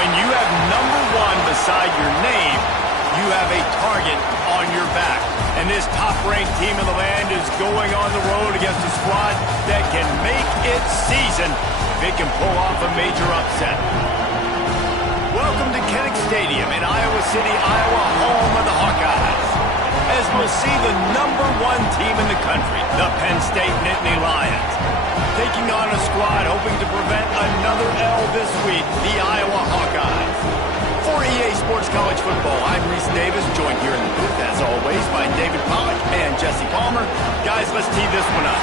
When you have #1 beside your name, you have a target on your back. And this top-ranked team in the land is going on the road against a squad that can make its season if it can pull off a major upset. Welcome to Kinnick Stadium in Iowa City, Iowa, home of the Hawkeyes. As we'll see the #1 team in the country, the Penn State Nittany Lions, taking on a squad hoping to prevent another L this week, the Iowa Hawkeyes. For EA Sports College Football, I'm Reese Davis, joined here in the booth, as always, by David Pollack and Jesse Palmer. Guys, let's tee this one up.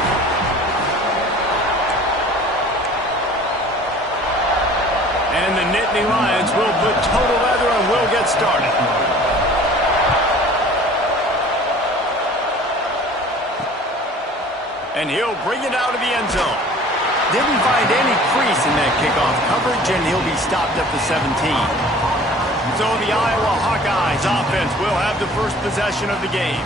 And the Nittany Lions will put total leather and will get started. And he'll bring it out of the end zone. Didn't find any crease in that kickoff coverage, and he'll be stopped at the 17. So the Iowa Hawkeyes offense will have the first possession of the game.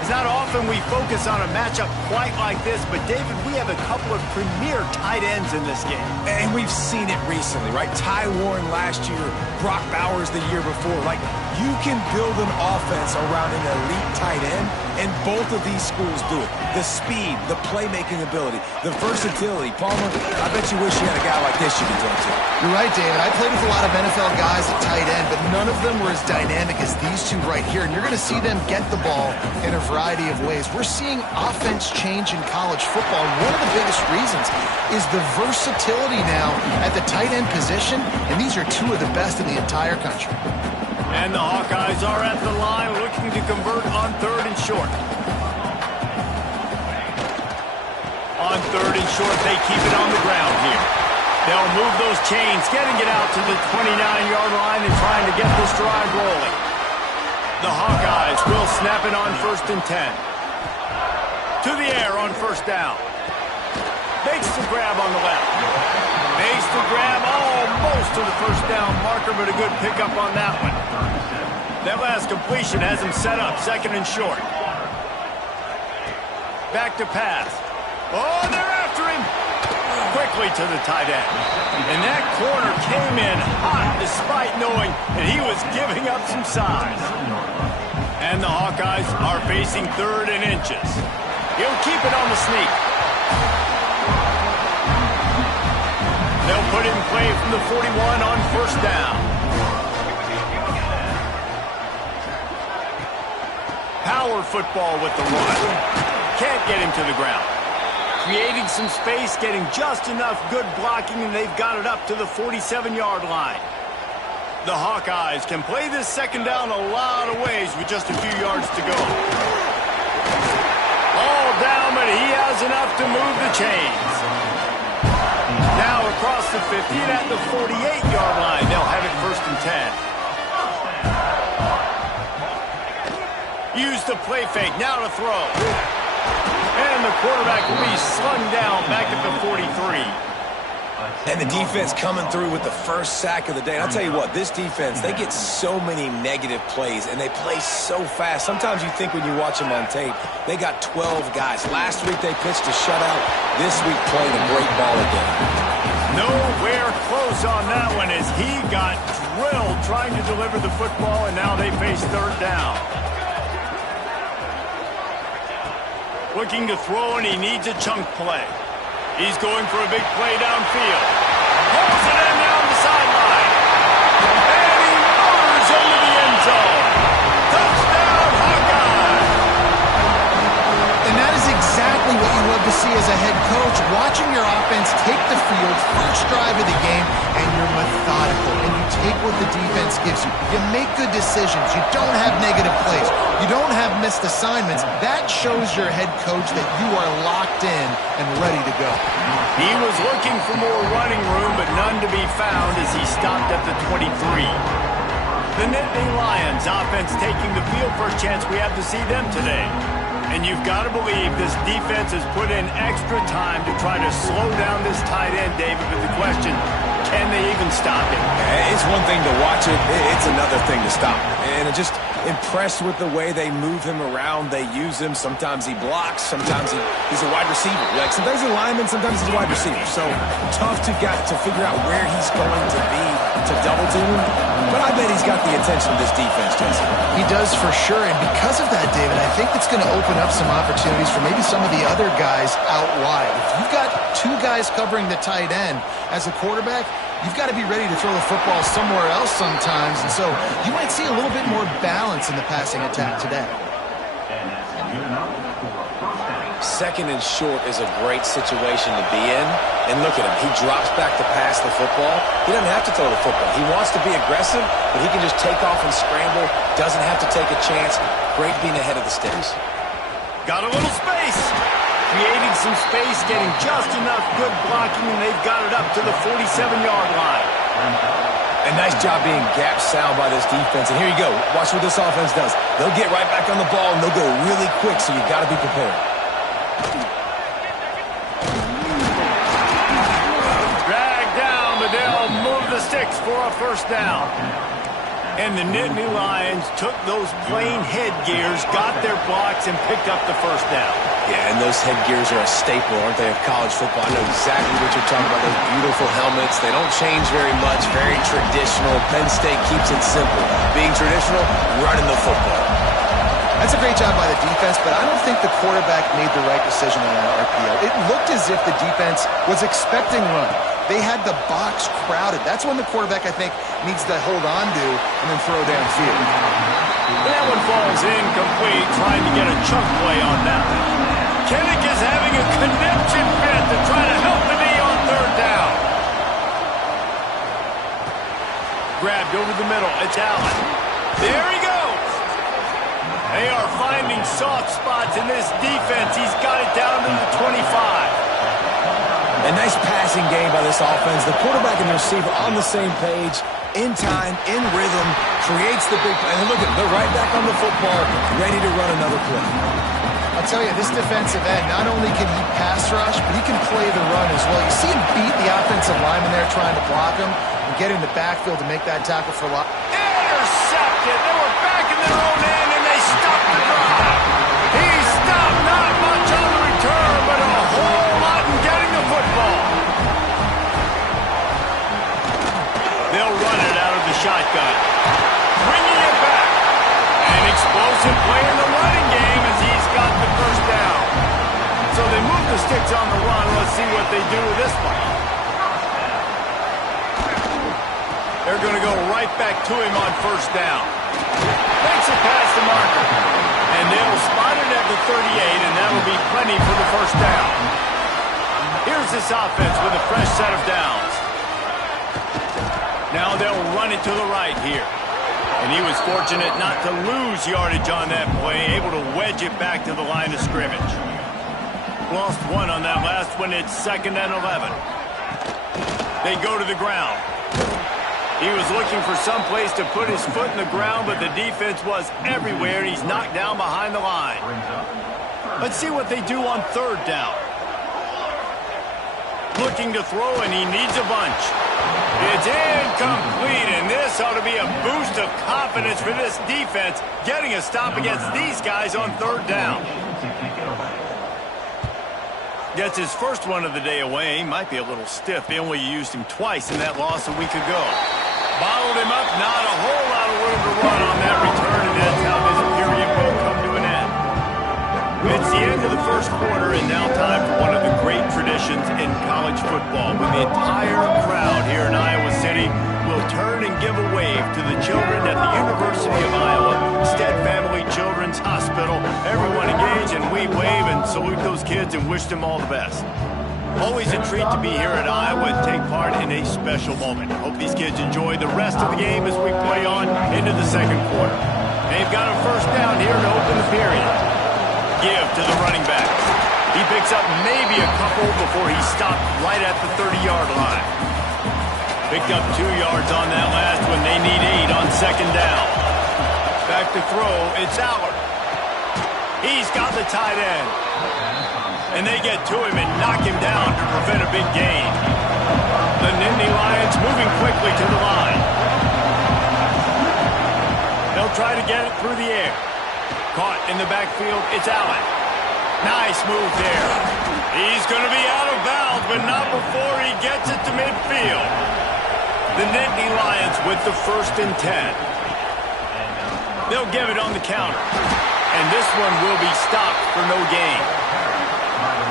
It's not often we focus on a matchup quite like this, but David, we have a couple of premier tight ends in this game. And we've seen it recently, right? Ty Warren last year, Brock Bowers the year before. Like, you can build an offense around an elite tight end, and both of these schools do it. The speed, the playmaking ability, the versatility. Palmer, I bet you wish you had a guy like this you could throw to. You're right, David. I played with a lot of NFL guys at tight end, but none of them were as dynamic as these two right here. And you're going to see them get the ball in a variety of ways. We're seeing offense change in college football. And one of the biggest reasons is the versatility now at the tight end position. And these are two of the best in the entire country. And the Hawkeyes are at the line looking to convert on 3rd and short. On 3rd and short, they keep it on the ground here. They'll move those chains, getting it out to the 29-yard line and trying to get this drive rolling. The Hawkeyes will snap it on 1st and 10. To the air on 1st down. Makes the grab on the left. Makes the grab almost to the 1st down marker, but a good pickup on that one. That last completion has him set up 2nd and short. Back to pass. Oh, they're after him. Quickly to the tight end. And that corner came in hot despite knowing that he was giving up some size. And the Hawkeyes are facing 3rd and inches. He'll keep it on the sneak. They'll put it in play from the 41 on 1st down. Power football with the run. Can't get him to the ground. Creating some space, getting just enough good blocking, and they've got it up to the 47-yard line. The Hawkeyes can play this 2nd down a lot of ways with just a few yards to go. All down, but he has enough to move the chains. Now across the 50 and at the 48-yard line, they'll have it 1st and 10. Use the play fake, now to throw. And the quarterback will be slung down back at the 43. And the defense coming through with the first sack of the day. And I'll tell you what, this defense, they get so many negative plays, and they play so fast. Sometimes you think when you watch them on tape, they got 12 guys. Last week they pitched a shutout. This week played a great ball again. Nowhere close on that one as he got drilled trying to deliver the football, and now they face 3rd down. Looking to throw, and he needs a chunk play. He's going for a big play downfield. Pulls it in down the sideline. And he motors into the end zone. Touchdown, Hawkeye! And that is exactly what you love to see as a head coach. Watching your offense take the field, first drive of the game, and you're methodical. And you take what the defense gives you. You make good decisions. You don't have negative plays. You don't have missed assignments. That shows your head coach that you are locked in and ready to go. He was looking for more running room, but none to be found as he stopped at the 23. The Nittany Lions offense taking the field. First chance we have to see them today. And you've got to believe this defense has put in extra time to try to slow down this tight end, David. But the question, can they even stop him? It's one thing to watch it. It's another thing to stop it. And just impressed with the way they move him around. They use him. Sometimes he blocks. Sometimes he's a wide receiver. Like sometimes he's a lineman. Sometimes he's a wide receiver. So tough to figure out where he's going to be to double team him. But I bet he's got the attention of this defense, Jason. He does for sure, and because of that, David, I think it's going to open up some opportunities for maybe some of the other guys out wide. If you've got two guys covering the tight end as a quarterback, you've got to be ready to throw the football somewhere else sometimes, and so you might see a little bit more balance in the passing attack today. Second and short is a great situation to be in. And look at him. He drops back to pass the football. He doesn't have to throw the football. He wants to be aggressive, but he can just take off and scramble. Doesn't have to take a chance. Great being ahead of the sticks. Got a little space. Creating some space, getting just enough good blocking, and they've got it up to the 47-yard line. A nice job being gap sound by this defense. And here you go. Watch what this offense does. They'll get right back on the ball, and they'll go really quick, so you've got to be prepared. Drag down, but they'll move the sticks for a first down. And the Nittany Lions took those plain headgears, got their blocks, and picked up the first down. Yeah, and those headgears are a staple, aren't they, of college football? I know exactly what you're talking about, those beautiful helmets. They don't change very much, very traditional. Penn State keeps it simple. Being traditional, running the football. That's a great job by the defense, but I don't think the quarterback made the right decision on that RPO. It looked as if the defense was expecting run. They had the box crowded. That's when the quarterback, I think, needs to hold on to and then throw downfield. That one falls incomplete, trying to get a chunk play on that one. Kinnick is having a connection fit to try to help the knee on third down. Grabbed over the middle. It's Allen. There he goes. They are finding soft spots in this defense. He's got it down to the 25. A nice passing game by this offense. The quarterback and the receiver on the same page, in time, in rhythm, creates the big play. And look at them, they're right back on the football, ready to run another play. I'll tell you, this defensive end, not only can he pass rush, but he can play the run as well. You see him beat the offensive lineman there trying to block him and get in the backfield to make that tackle for a lot. Intercepted. They were back in their own end, and they stopped the drive. He stopped not much on the return, but a whole lot in getting the football. They'll run it out of the shotgun. Bringing it back. An explosive play in the running game as he's got the first down. So they move the sticks on the run. Let's see what they do with this one. They're going to go right back to him on first down. Makes it past the marker. And they'll spot it at the 38, and that'll be plenty for the first down. Here's this offense with a fresh set of downs. Now they'll run it to the right here. And he was fortunate not to lose yardage on that play, able to wedge it back to the line of scrimmage. Lost one on that last one. It's 2nd and 11. They go to the ground. He was looking for some place to put his foot in the ground, but the defense was everywhere, and he's knocked down behind the line. Let's see what they do on third down. Looking to throw, and he needs a bunch. It's incomplete, and this ought to be a boost of confidence for this defense, getting a stop against these guys on third down. Gets his first one of the day away. He might be a little stiff. They only used him twice in that loss a week ago. Bottled him up. Not a whole lot of room to run on that return, and that's how this period will come to an end. It's the end of the first quarter, and now time for one of the great traditions in college football. When the entire crowd here in Iowa City will turn and give a wave to the children at the University of Iowa, Stead Family Children's Hospital. Everyone engage, and we wave and salute those kids and wish them all the best. Always a treat to be here at Iowa and take part in a special moment. Hope these kids enjoy the rest of the game as we play on into the second quarter. They've got a first down here to open the period. Give to the running back. He picks up maybe a couple before he stopped right at the 30-yard line. Picked up 2 yards on that last one. They need 8 on second down. Back to throw. It's Allard. He's got the tight end. And they get to him and knock him down to prevent a big gain. The Nittany Lions moving quickly to the line. They'll try to get it through the air. Caught in the backfield, it's Allen. Nice move there. He's going to be out of bounds, but not before he gets it to midfield. The Nittany Lions with the 1st and 10. They'll give it on the counter. And this one will be stopped for no gain.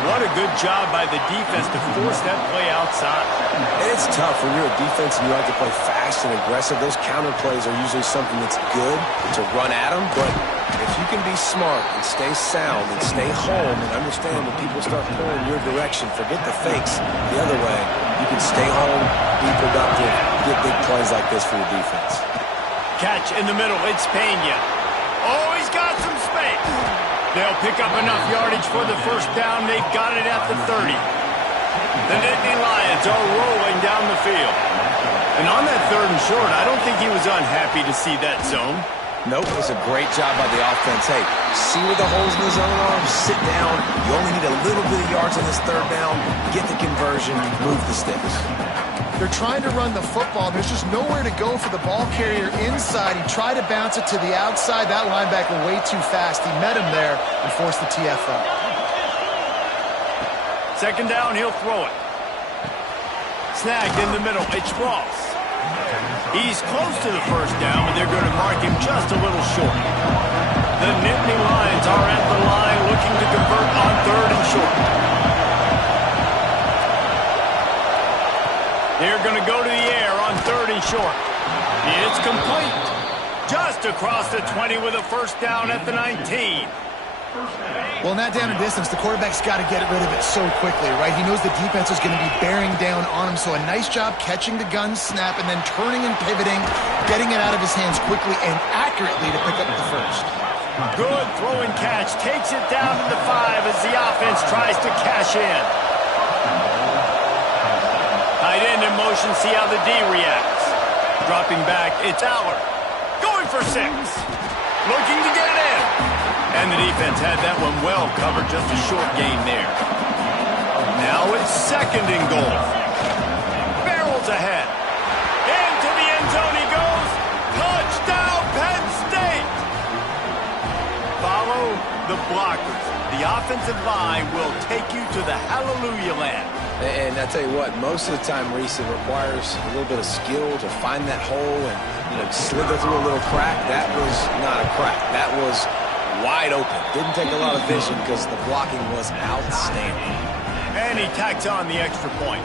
What a good job by the defense to force that play outside. And it's tough when you're a defense and you like to play fast and aggressive. Those counter plays are usually something that's good to run at them. But if you can be smart and stay sound and stay home and understand when people start pulling your direction, forget the fakes the other way, you can stay home, be productive, get big plays like this for your defense. Catch in the middle. It's Pena. Oh, he's got some space. They'll pick up enough yardage for the 1st down. They've got it at the 30. The Nittany Lions are rolling down the field. And on that 3rd and short, I don't think he was unhappy to see that zone. Nope, it was a great job by the offense. Hey, see where the holes in the zone are? Sit down. You only need a little bit of yards on this 3rd down. Get the conversion. Move the sticks. They're trying to run the football. There's just nowhere to go for the ball carrier inside. He tried to bounce it to the outside. That linebacker way too fast. He met him there and forced the TFL. 2nd down, he'll throw it. Snagged in the middle. It's Ross. He's close to the 1st down, but they're going to mark him just a little short. The Nittany Lions are at the line looking to convert on 3rd and short. They're going to go to the air on 3rd and short. It's complete. Just across the 20 with a 1st down at the 19. Well, in that down and distance, the quarterback's got to get rid of it so quickly, right? He knows the defense is going to be bearing down on him, so a nice job catching the gun snap and then turning and pivoting, getting it out of his hands quickly and accurately to pick up the 1st. Good throw and catch. Takes it down to the 5 as the offense tries to cash in. Tight end in motion, see how the D reacts. Dropping back, it's Aller. Going for 6. Looking to get it in. And the defense had that one well covered, just a short gain there. Now it's 2nd and goal. Barrels ahead. Into the end zone he goes. Touchdown, Penn State! Follow the blockers. The offensive line will take you to the hallelujah land. And I tell you what, most of the time, Reese, it requires a little bit of skill to find that hole and slither through a little crack. That was not a crack. That was wide open. Didn't take a lot of vision because the blocking was outstanding. And he tacks on the extra point.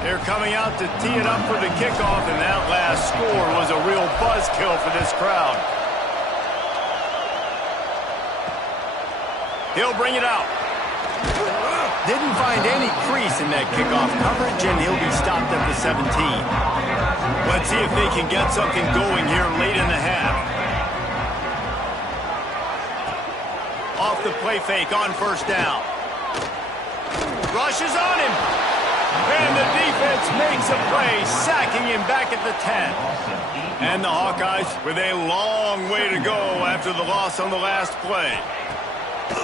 They're coming out to tee it up for the kickoff, and that last score was a real buzzkill for this crowd. He'll bring it out. Didn't find any crease in that kickoff coverage, and he'll be stopped at the 17. Let's see if they can get something going here late in the half. Off the play fake on 1st down. Rushes on him. And the defense makes a play, sacking him back at the 10. And the Hawkeyes with a long way to go after the loss on the last play.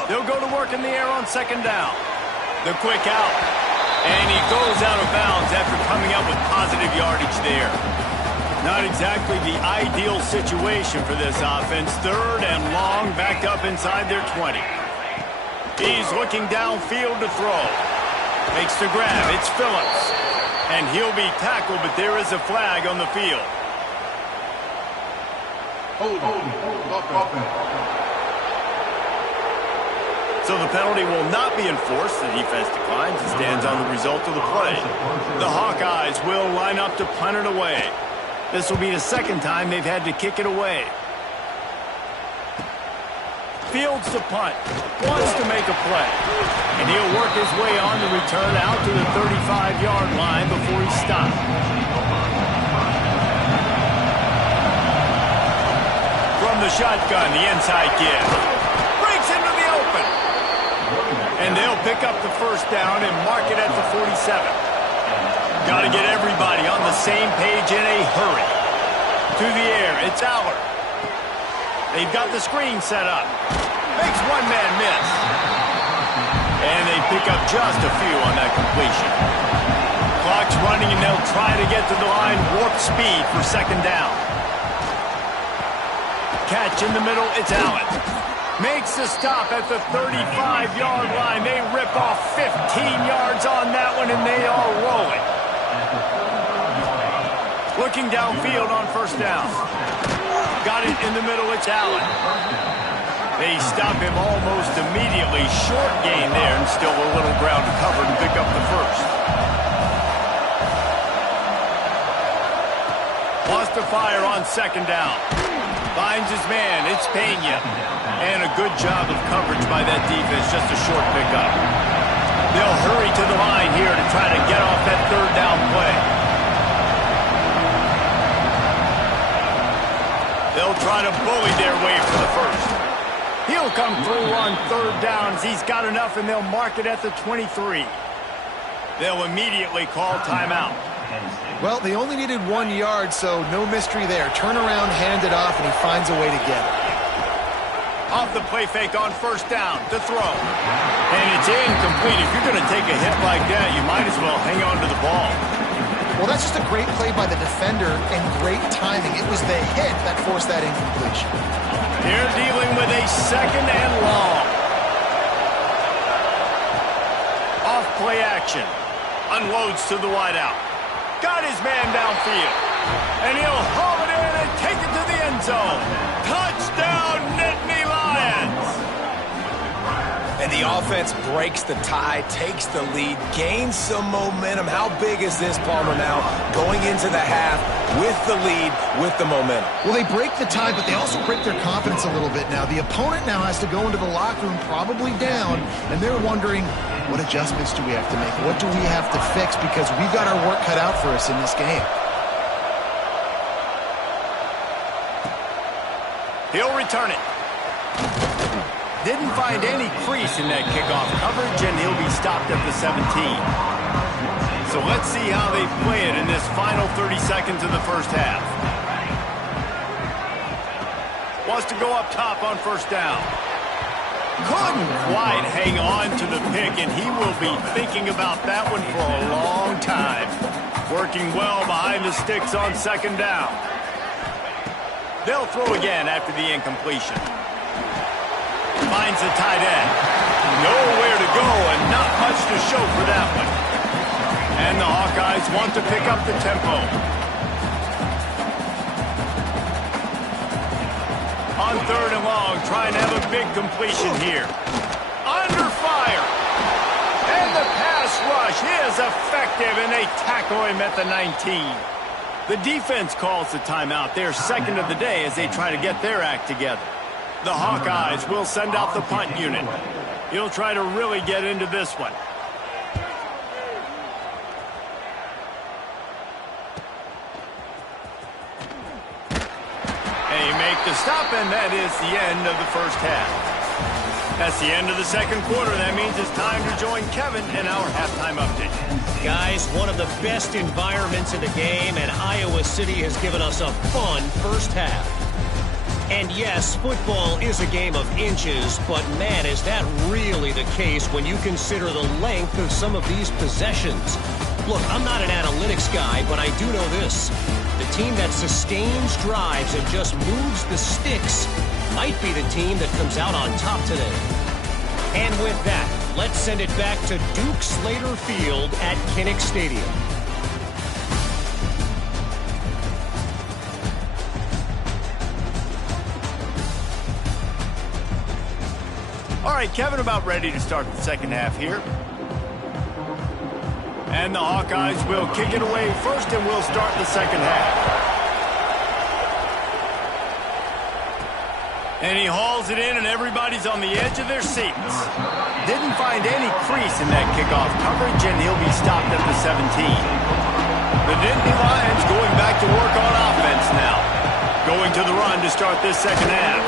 They'll go to work in the air on 2nd down. The quick out. And he goes out of bounds after coming up with positive yardage there. Not exactly the ideal situation for this offense. 3rd and long, backed up inside their 20. He's looking downfield to throw. Makes the grab. It's Phillips. And he'll be tackled, but there is a flag on the field. So the penalty will not be enforced. The defense declines and stands on the result of the play. The Hawkeyes will line up to punt it away. This will be the 2nd time they've had to kick it away. Fields to punt. Wants to make a play. And he'll work his way on the return out to the 35-yard line before he's stopped. From the shotgun, the inside give. Breaks into the open. And they'll pick up the 1st down and mark it at the 47. Got to get everybody on the same page in a hurry. To the air, it's Aller. They've got the screen set up. Makes one man miss. And they pick up just a few on that completion. Clock's running, and they'll try to get to the line, warp speed for second down. Catch in the middle, it's Allen. Makes the stop at the 35-yard line. They rip off 15 yards on that one, and they are rolling. Looking downfield on first down. Got it in the middle, it's Allen. They stop him almost immediately. Short gain there, and still a little ground to cover to pick up the first. Wants to fire on second down. Finds his man, it's Pena. And a good job of coverage by that defense, just a short pickup. They'll hurry to the line here to try to get off that third down play. They'll try to bully their way for the first. He'll come through on third downs. He's got enough, and they'll mark it at the 23. They'll immediately call timeout. Well, they only needed 1 yard, so no mystery there. Turn around, hand it off, and he finds a way to get it. Off the play fake on first down to throw. And it's incomplete. If you're going to take a hit like that, you might as well hang on to the ball. Well, that's just a great play by the defender and great timing. It was the hit that forced that incompletion. They're dealing with a second and long. Off play action. Unloads to the wideout. Got his man downfield. And he'll haul it in and take it to the end zone. Touchdown, Nittany Lions! And the offense breaks the tie, takes the lead, gains some momentum. How big is this, Palmer, now? Going into the half with the lead, with the momentum. Well, they break the tie, but they also break their confidence a little bit now. The opponent now has to go into the locker room probably down, and they're wondering, what adjustments do we have to make? What do we have to fix? Because we've got our work cut out for us in this game. He'll return it. Didn't find any crease in that kickoff coverage, and he'll be stopped at the 17. So let's see how they play it in this final 30 seconds of the first half. Wants to go up top on first down. Couldn't quite hang on to the pick, and he will be thinking about that one for a long time. Working well behind the sticks on second down. They'll throw again after the incompletion. Finds the tight end. Nowhere to go and not much to show for that one. And the Hawkeyes want to pick up the tempo. On third and long, trying to have a big completion here. Under fire. And the pass rush is effective, and they tackle him at the 19. The defense calls the timeout. They're second of the day as they try to get their act together. The Hawkeyes will send out the punt unit. He'll try to really get into this one. They make the stop, and that is the end of the first half. That's the end of the second quarter. That means it's time to join Kevin in our halftime update. Guys, one of the best environments in the game, and Iowa City has given us a fun first half. And yes, football is a game of inches, but man, is that really the case when you consider the length of some of these possessions. Look, I'm not an analytics guy, but I do know this. The team that sustains drives and just moves the sticks might be the team that comes out on top today. And with that, let's send it back to Duke Slater Field at Kinnick Stadium. All right, Kevin, about ready to start the second half here. And the Hawkeyes will kick it away first, and we'll start the second half. And he hauls it in, and everybody's on the edge of their seats. Didn't find any crease in that kickoff coverage, and he'll be stopped at the 17. The Nittany Lions going back to work on offense now. Going to the run to start this second half.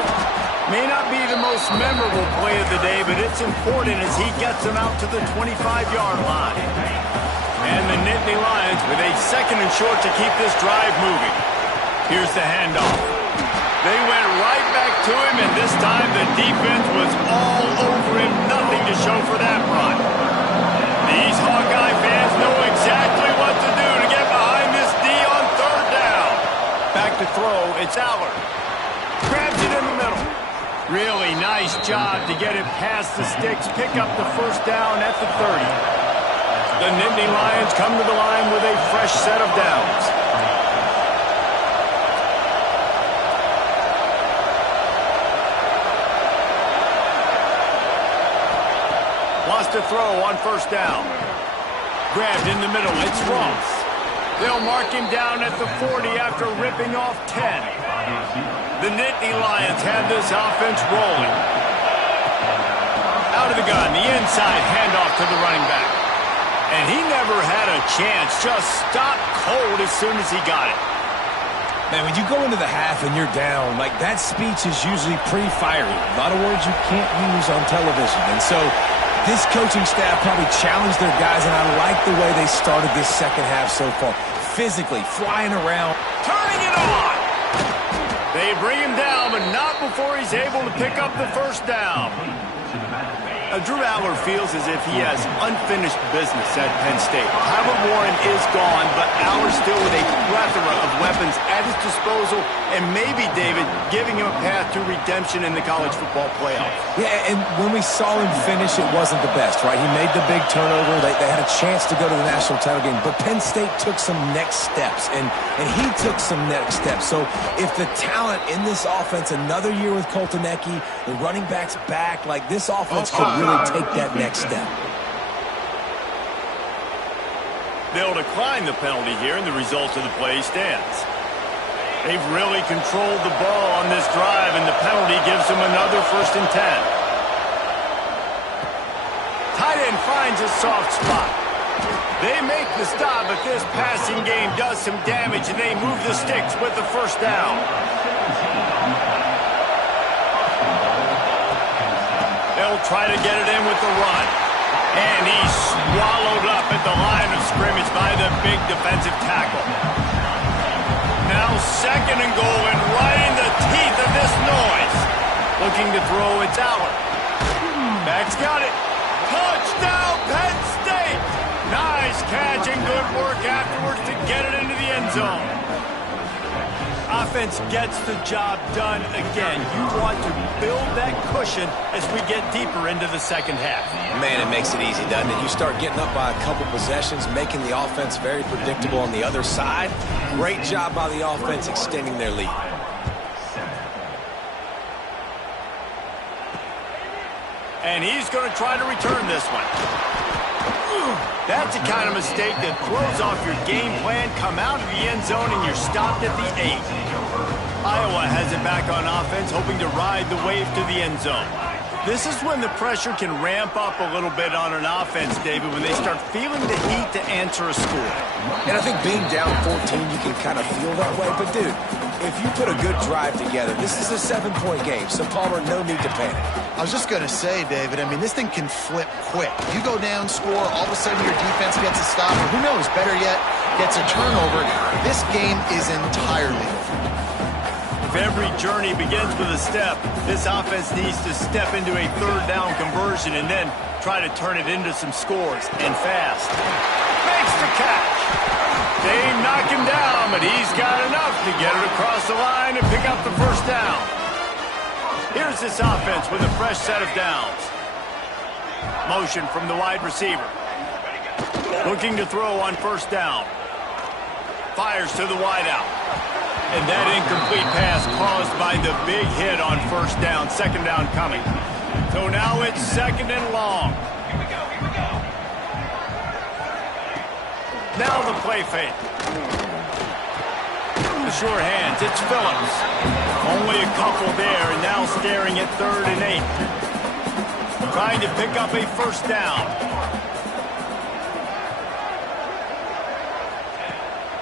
May not be the most memorable play of the day, but it's important as he gets them out to the 25-yard line. And the Nittany Lions with a 2nd and short to keep this drive moving. Here's the handoff. They went right back to him, and this time the defense was all over him. Nothing to show for that run. These Hawkeye fans know exactly what to do to get behind this D on 3rd down. Back to throw, it's Allard. Grabs it in the middle. Really nice job to get it past the sticks, pick up the 1st down at the 30. The Nittany Lions come to the line with a fresh set of downs. Wants to throw on 1st down. Grabbed in the middle, it's Ross. They'll mark him down at the 40 after ripping off 10. The Nittany Lions have this offense rolling. Out of the gun, the inside handoff to the running back. And he never had a chance, just stopped cold as soon as he got it. Man, when you go into the half and you're down, like that speech is usually pretty fiery. A lot of words you can't use on television. And so this coaching staff probably challenged their guys, and I like the way they started this 2nd half so far. Physically, flying around. Turning it on! They bring him down, but not before he's able to pick up the 1st down. Drew Allard feels as if he has unfinished business at Penn State. Howard Warren is gone, but Allard still with a plethora of weapons at his disposal, and maybe, David, giving him a path to redemption in the college football playoff. Yeah, and when we saw him finish, it wasn't the best, right? He made the big turnover. They had a chance to go to the national title game, but Penn State took some next steps, and he took some next steps. So if the talent in this offense, another year with Coltonecki, the running backs back, like this offense could really take that next step. They'll decline the penalty here, and the result of the play stands. They've really controlled the ball on this drive, and the penalty gives them another 1st and 10. Tight end finds a soft spot. They make the stop, but this passing game does some damage, and they move the sticks with the 1st down. They'll try to get it in with the run. And he's swallowed up at the line of scrimmage by the big defensive tackle. Now 2nd and goal, and right in the teeth of this noise. Looking to throw, it's Allard. Back's got it. Touchdown, Penn State! Nice catch and good work afterwards to get it into the end zone. Offense gets the job done again. You want to build that cushion as we get deeper into the 2nd half. Man, it makes it easy, doesn't it? You start getting up by a couple possessions, making the offense very predictable on the other side. Great job by the offense extending their lead. And he's going to try to return this one. That's the kind of mistake that throws off your game plan. Come out of the end zone and you're stopped at the 8. Iowa has it back on offense, hoping to ride the wave to the end zone. This is when the pressure can ramp up a little bit on an offense, David, when they start feeling the heat to answer a score. And I think being down 14, you can kind of feel that way. But, dude, if you put a good drive together, this is a 7-point game. So, Palmer, no need to panic. I was just going to say, David, I mean, this thing can flip quick. You go down, score, all of a sudden your defense gets a stop, or who knows, better yet, gets a turnover. This game is entirely over. If every journey begins with a step, this offense needs to step into a 3rd down conversion and then try to turn it into some scores, and fast. Makes the catch. They knock him down, but he's got enough to get it across the line and pick up the 1st down. Here's this offense with a fresh set of downs. Motion from the wide receiver. Looking to throw on 1st down. Fires to the wideout. And that incomplete pass caused by the big hit on 1st down. 2nd down coming. So now it's 2nd and long. Here we go. Now the play fake. The sure hands, it's Phillips. Only a couple there, and now staring at 3rd and 8. Trying to pick up a 1st down.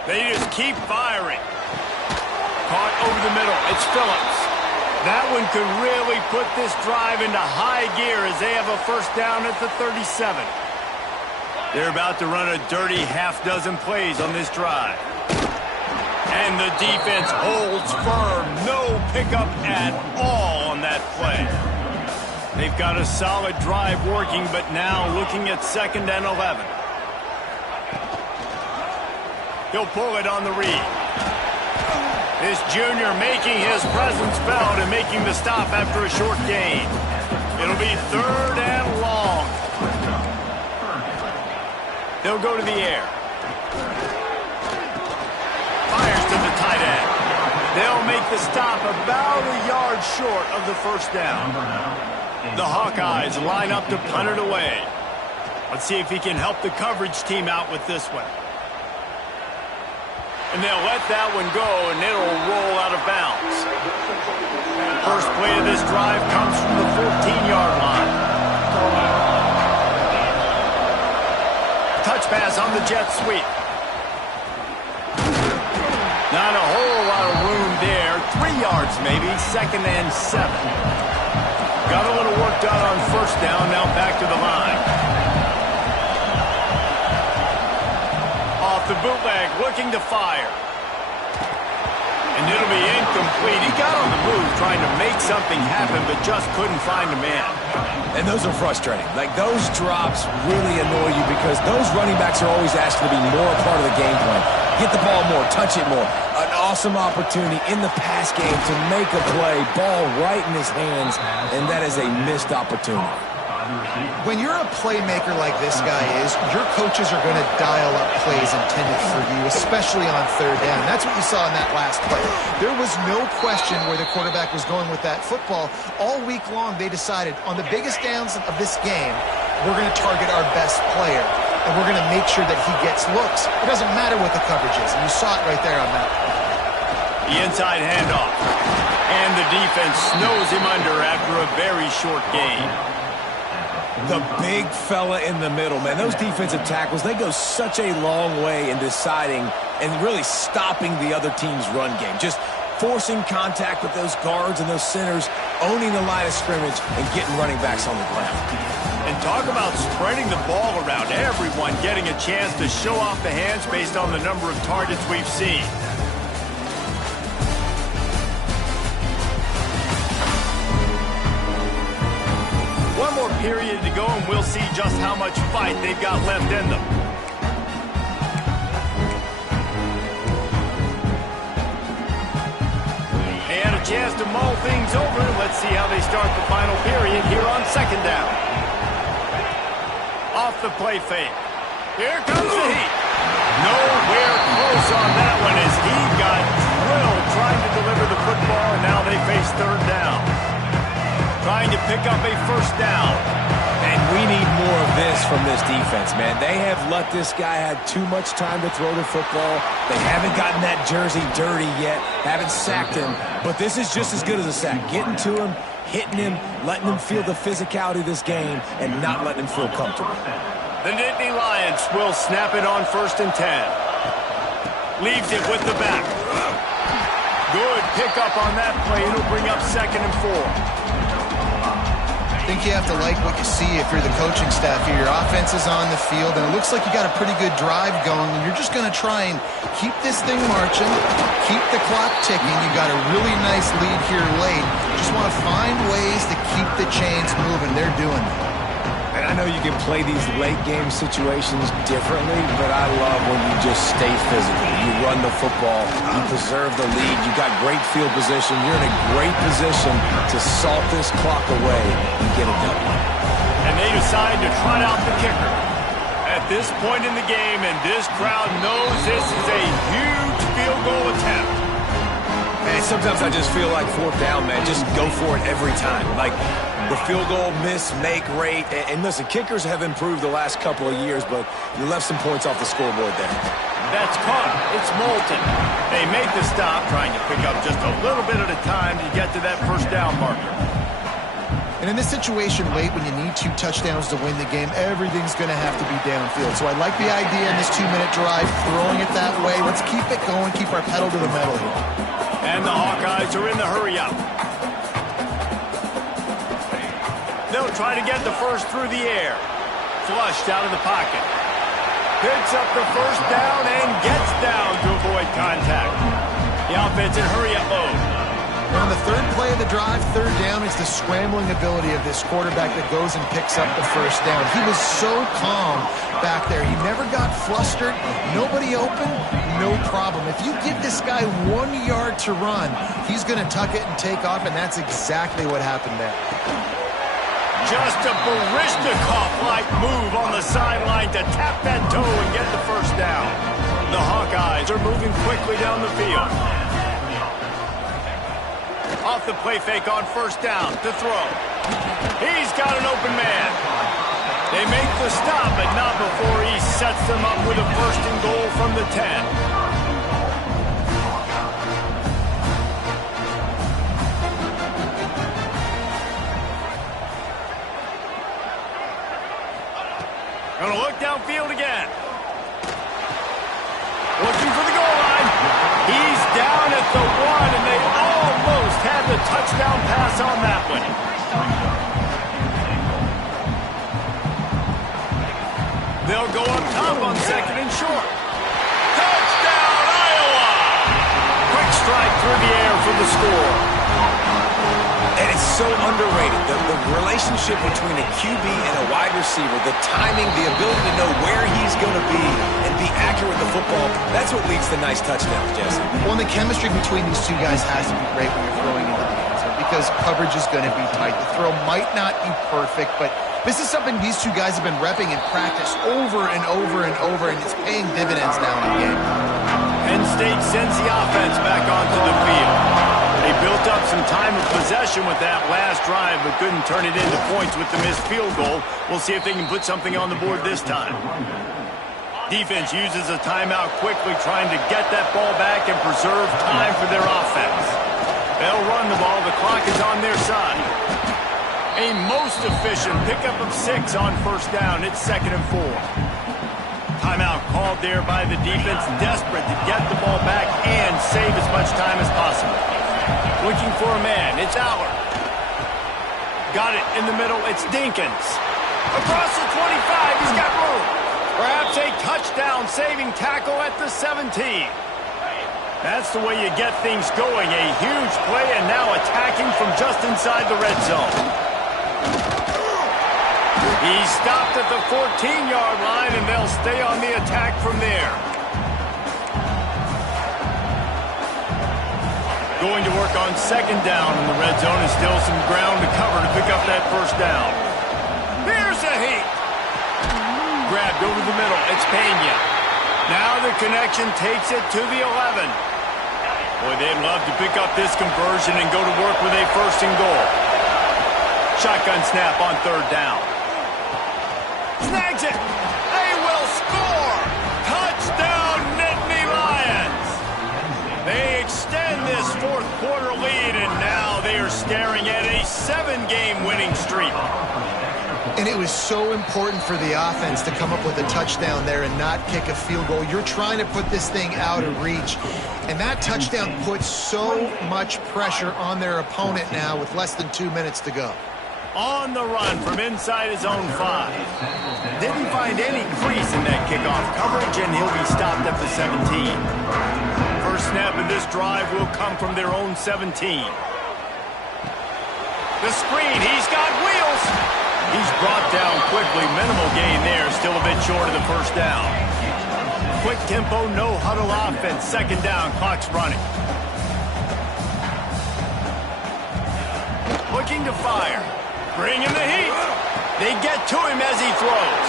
They just keep firing. Caught over the middle, it's Phillips. That one could really put this drive into high gear as they have a 1st down at the 37. They're about to run a dirty half-dozen plays on this drive. And the defense holds firm. No pickup at all on that play. They've got a solid drive working, but now looking at 2nd and 11. He'll pull it on the read. This junior making his presence felt and making the stop after a short gain. It'll be 3rd and long. They'll go to the air. Fires to the tight end. They'll make the stop about a yard short of the 1st down. The Hawkeyes line up to punt it away. Let's see if he can help the coverage team out with this one. And they'll let that one go, and it'll roll out of bounds. First play of this drive comes from the 14-yard line. Touch pass on the jet sweep. Not a whole lot of room there. 3 yards maybe, 2nd and 7. Got a little work done on 1st down, now back to the line. Off the bootleg, looking to fire. And it'll be incomplete. He got on the move trying to make something happen, but just couldn't find a man. And those are frustrating. Like, those drops really annoy you because those running backs are always asked to be more a part of the game plan. Get the ball more, touch it more. An awesome opportunity in the pass game to make a play, ball right in his hands, and that is a missed opportunity. When you're a playmaker like this guy is, your coaches are going to dial up plays intended for you, especially on 3rd down. That's what you saw in that last play. There was no question where the quarterback was going with that football. All week long, they decided on the biggest downs of this game, we're going to target our best player, and we're going to make sure that he gets looks. It doesn't matter what the coverage is, and you saw it right there on that play. The inside handoff. And the defense snows him under after a very short gain. The big fella in the middle, man. Those defensive tackles, they go such a long way in deciding and really stopping the other team's run game. Just forcing contact with those guards and those centers, owning the line of scrimmage, and getting running backs on the ground. And talk about spreading the ball around. Everyone getting a chance to show off the hands based on the number of targets we've seen. One more period to go, and we'll see just how much fight they've got left in them. And a chance to mull things over. Let's see how they start the final period here on 2nd down. Off the play fake. Here comes the heat. Nowhere close on that one as he got drilled trying to deliver the football, and now they face 3rd down. Trying to pick up a 1st down. And we need more of this from this defense, man. They have let this guy have too much time to throw the football. They haven't gotten that jersey dirty yet, haven't sacked him. But this is just as good as a sack. Getting to him, hitting him, letting him feel the physicality of this game, and not letting him feel comfortable. The Nittany Lions will snap it on 1st and 10. Leaves it with the back. Good pickup on that play. It'll bring up 2nd and 4. I think you have to like what you see if you're the coaching staff here. Your offense is on the field, and it looks like you got a pretty good drive going, and you're just going to try and keep this thing marching, keep the clock ticking. You got a really nice lead here late. Just want to find ways to keep the chains moving. They're doing that. And I know you can play these late-game situations differently, but I love when you just stay physical. You run the football, you preserve the lead, you got great field position, you're in a great position to salt this clock away and get it done. And they decide to trot out the kicker. At this point in the game, and this crowd knows this is a huge field goal attempt. Man, sometimes I just feel like 4th down, man. Just go for it every time. Like, the field goal miss, make rate. And listen, kickers have improved the last couple of years, but you left some points off the scoreboard there. That's caught. It's Moulton. They make the stop, trying to pick up just a little bit at a time to get to that 1st down marker. And in this situation late, when you need 2 touchdowns to win the game, everything's going to have to be downfield. So I like the idea in this 2-minute drive, throwing it that way. Let's keep it going, keep our pedal to the metal here. And the Hawkeyes are in the hurry up. They'll try to get the first through the air. Flushed out of the pocket. Picks up the first down and gets down to avoid contact. The offense in hurry-up mode. On the third play of the drive, third down, it's the scrambling ability of this quarterback that goes and picks up the first down. He was so calm back there. He never got flustered. Nobody open, no problem. If you give this guy 1 yard to run, he's going to tuck it and take off, and that's exactly what happened there. Just a Baryshnikov-like move on the sideline to tap that toe and get the first down. The Hawkeyes are moving quickly down the field. Off the play fake on first down to throw. He's got an open man. They make the stop, but not before he sets them up with a first and goal from the 10. Gonna look downfield again. Looking for the goal line. He's down at the 1, and they almost had the touchdown pass on that one. They'll go up top on second and short. Touchdown, Iowa! Quick strike through the air for the score. And it's so underrated, the relationship between a QB and a wide receiver, the timing, the ability to know where he's going to be and be accurate with the football, that's what leads to nice touchdowns, Jesse. Well, and the chemistry between these two guys has to be great when you're throwing into the end zone because coverage is going to be tight. The throw might not be perfect, but this is something these two guys have been repping in practice over and over and over, and it's paying dividends now in the game. Penn State sends the offense back onto the field. They built up some time of possession with that last drive, but couldn't turn it into points with the missed field goal. We'll see if they can put something on the board this time. Defense uses a timeout quickly, trying to get that ball back and preserve time for their offense. They'll run the ball. The clock is on their side. A most efficient pickup of 6 on first down. It's 2nd and 4. Timeout called there by the defense, desperate to get the ball back and save as much time as possible. Looking for a man, it's Aller. Got it in the middle, it's Dinkins. Across the 25, he's got room. Perhaps a touchdown-saving tackle at the 17. That's the way you get things going. A huge play, and now attacking from just inside the red zone. He stopped at the 14-yard line, and they'll stay on the attack from there. Going to work on 2nd down in the red zone, and still some ground to cover to pick up that first down. Here's a heat. Grabbed over the middle. It's Pena. Now the connection takes it to the 11. Boy, they'd love to pick up this conversion and go to work with a first and goal. Shotgun snap on 3rd down. Snags it. They will score. Touchdown, Nittany Lions. They extend this 4th quarter lead, and now they are staring at a 7-game winning streak. And it was so important for the offense to come up with a touchdown there and not kick a field goal. You're trying to put this thing out of reach. And that touchdown puts so much pressure on their opponent now with less than 2 minutes to go. On the run from inside his own 5. Didn't find any crease in that kickoff coverage, and he'll be stopped at the 17. First snap of this drive will come from their own 17. The screen, he's got wheels. He's brought down quickly. Minimal gain there, still a bit short of the first down. Quick tempo, no huddle offense. 2nd down, clock's running. Looking to fire. Bringing the heat. They get to him as he throws.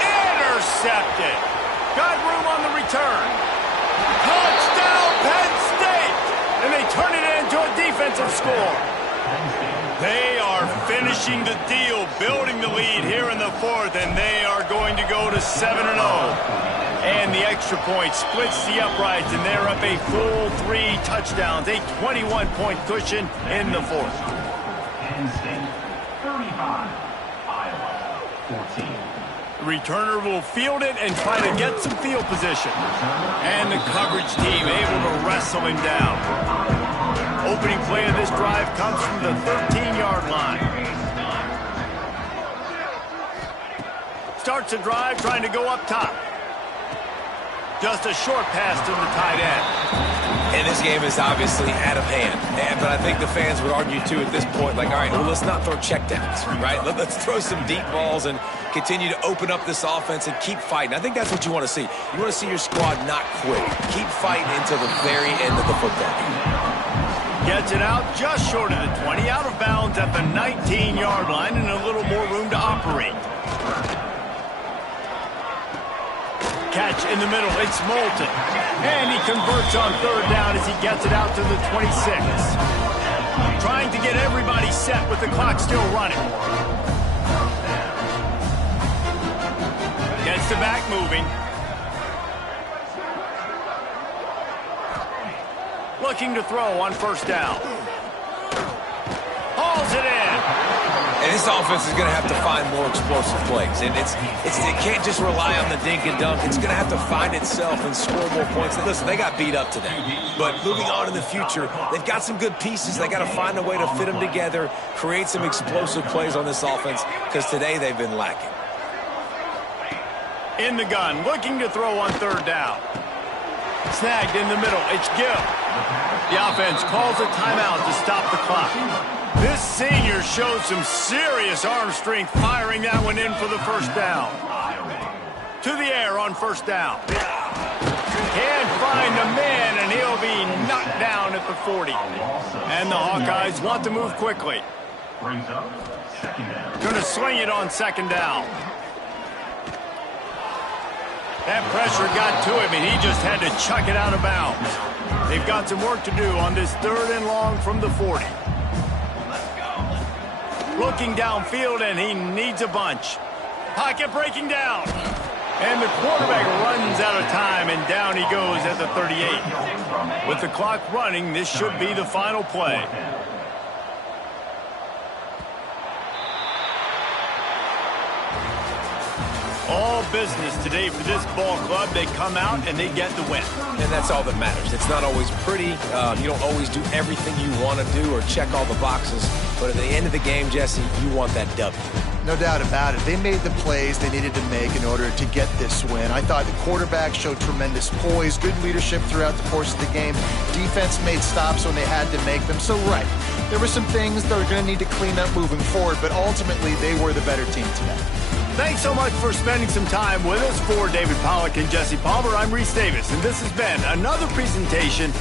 Intercepted. Got room on the return. Touchdown, Penn State! And they turn it into a defensive score. They are finishing the deal, building the lead here in the 4th, and they are going to go to 7-0. And the extra point splits the uprights, and they're up a full 3 touchdowns, a 21-point cushion in the 4th. Penn State 35, Iowa 14. The returner will field it and try to get some field position. And the coverage team able to wrestle him down. Opening play of this drive comes from the 13-yard line. Starts the drive trying to go up top. Just a short pass to the tight end. And this game is obviously out of hand. But I think the fans would argue, too, at this point, like, all right, well, let's not throw checkdowns, right? Let's throw some deep balls and continue to open up this offense and keep fighting. I think that's what you want to see. You want to see your squad not quit. Keep fighting until the very end of the football game. Gets it out just short of the 20, out of bounds at the 19-yard line, and a little more room to operate. Catch in the middle, it's Moulton. And he converts on third down as he gets it out to the 26. Trying to get everybody set with the clock still running. Gets the back moving. Looking to throw on first down. Hauls it in. And this offense is going to have to find more explosive plays. And it can't just rely on the dink and dunk. It's going to have to find itself and score more points. And listen, they got beat up today. But moving on in the future, they've got some good pieces. They got to find a way to fit them together, create some explosive plays on this offense, because today they've been lacking. In the gun, looking to throw on third down. Snagged in the middle, it's Gill. The offense calls a timeout to stop the clock. This senior shows some serious arm strength, firing that one in for the first down. To the air on first down. Can't find a man, and he'll be knocked down at the 40. And the Hawkeyes want to move quickly. Going to swing it on second down. That pressure got to him, and he just had to chuck it out of bounds. They've got some work to do on this third and long from the 40. Looking downfield, and he needs a bunch. Pocket breaking down. And the quarterback runs out of time, and down he goes at the 38. With the clock running, this should be the final play. All business today for this ball club. They come out and they get the win. And that's all that matters. It's not always pretty. You don't always do everything you want to do or check all the boxes. But at the end of the game, Jesse, you want that W. No doubt about it. They made the plays they needed to make in order to get this win. I thought the quarterback showed tremendous poise, good leadership throughout the course of the game. Defense made stops when they had to make them. So, right, there were some things that are going to need to clean up moving forward, but ultimately they were the better team today. Thanks so much for spending some time with us. For David Pollack and Jesse Palmer, I'm Reese Davis, and this has been another presentation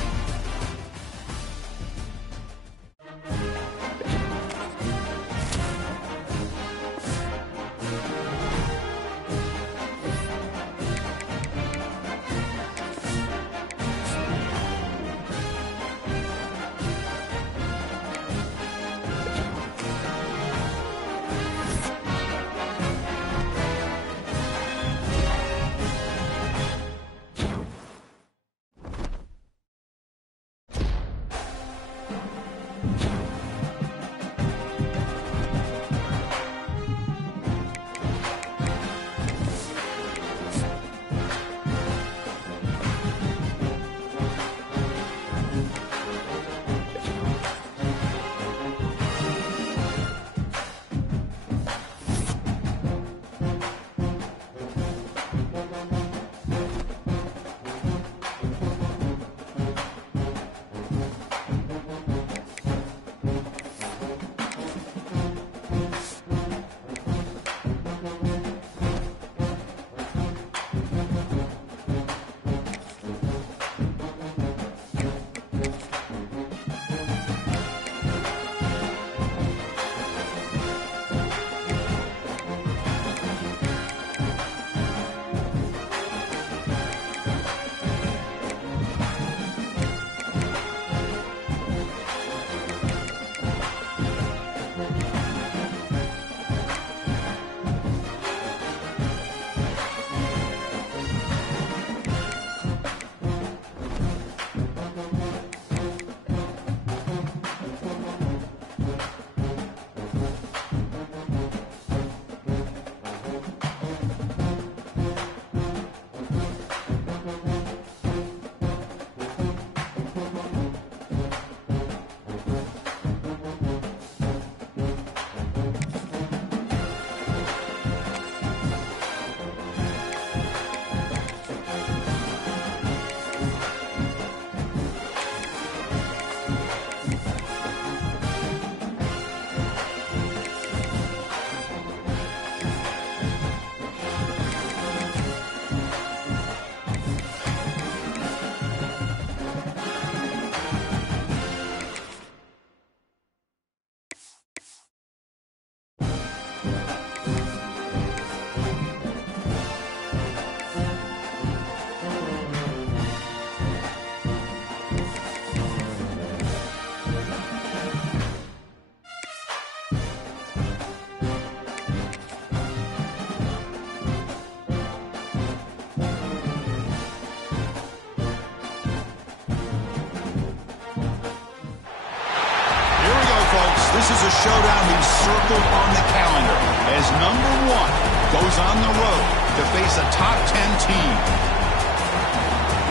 Here's a showdown we've circled on the calendar as number 1 goes on the road to face a top 10 team.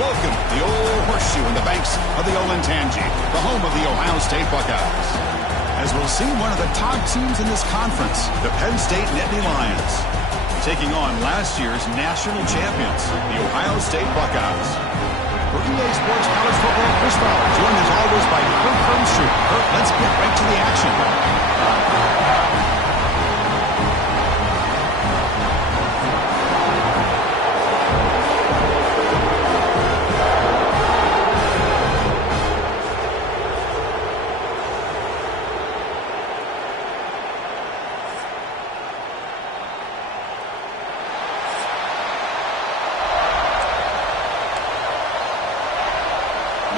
Welcome to the old horseshoe in the banks of the Olentangy, the home of the Ohio State Buckeyes. As we'll see one of the top teams in this conference, the Penn State Nittany Lions, taking on last year's national champions, the Ohio State Buckeyes. For EA Sports College Football, Chris Fowler, joined as always by Kirk Hermstreet. Kirk, let's get right to the action.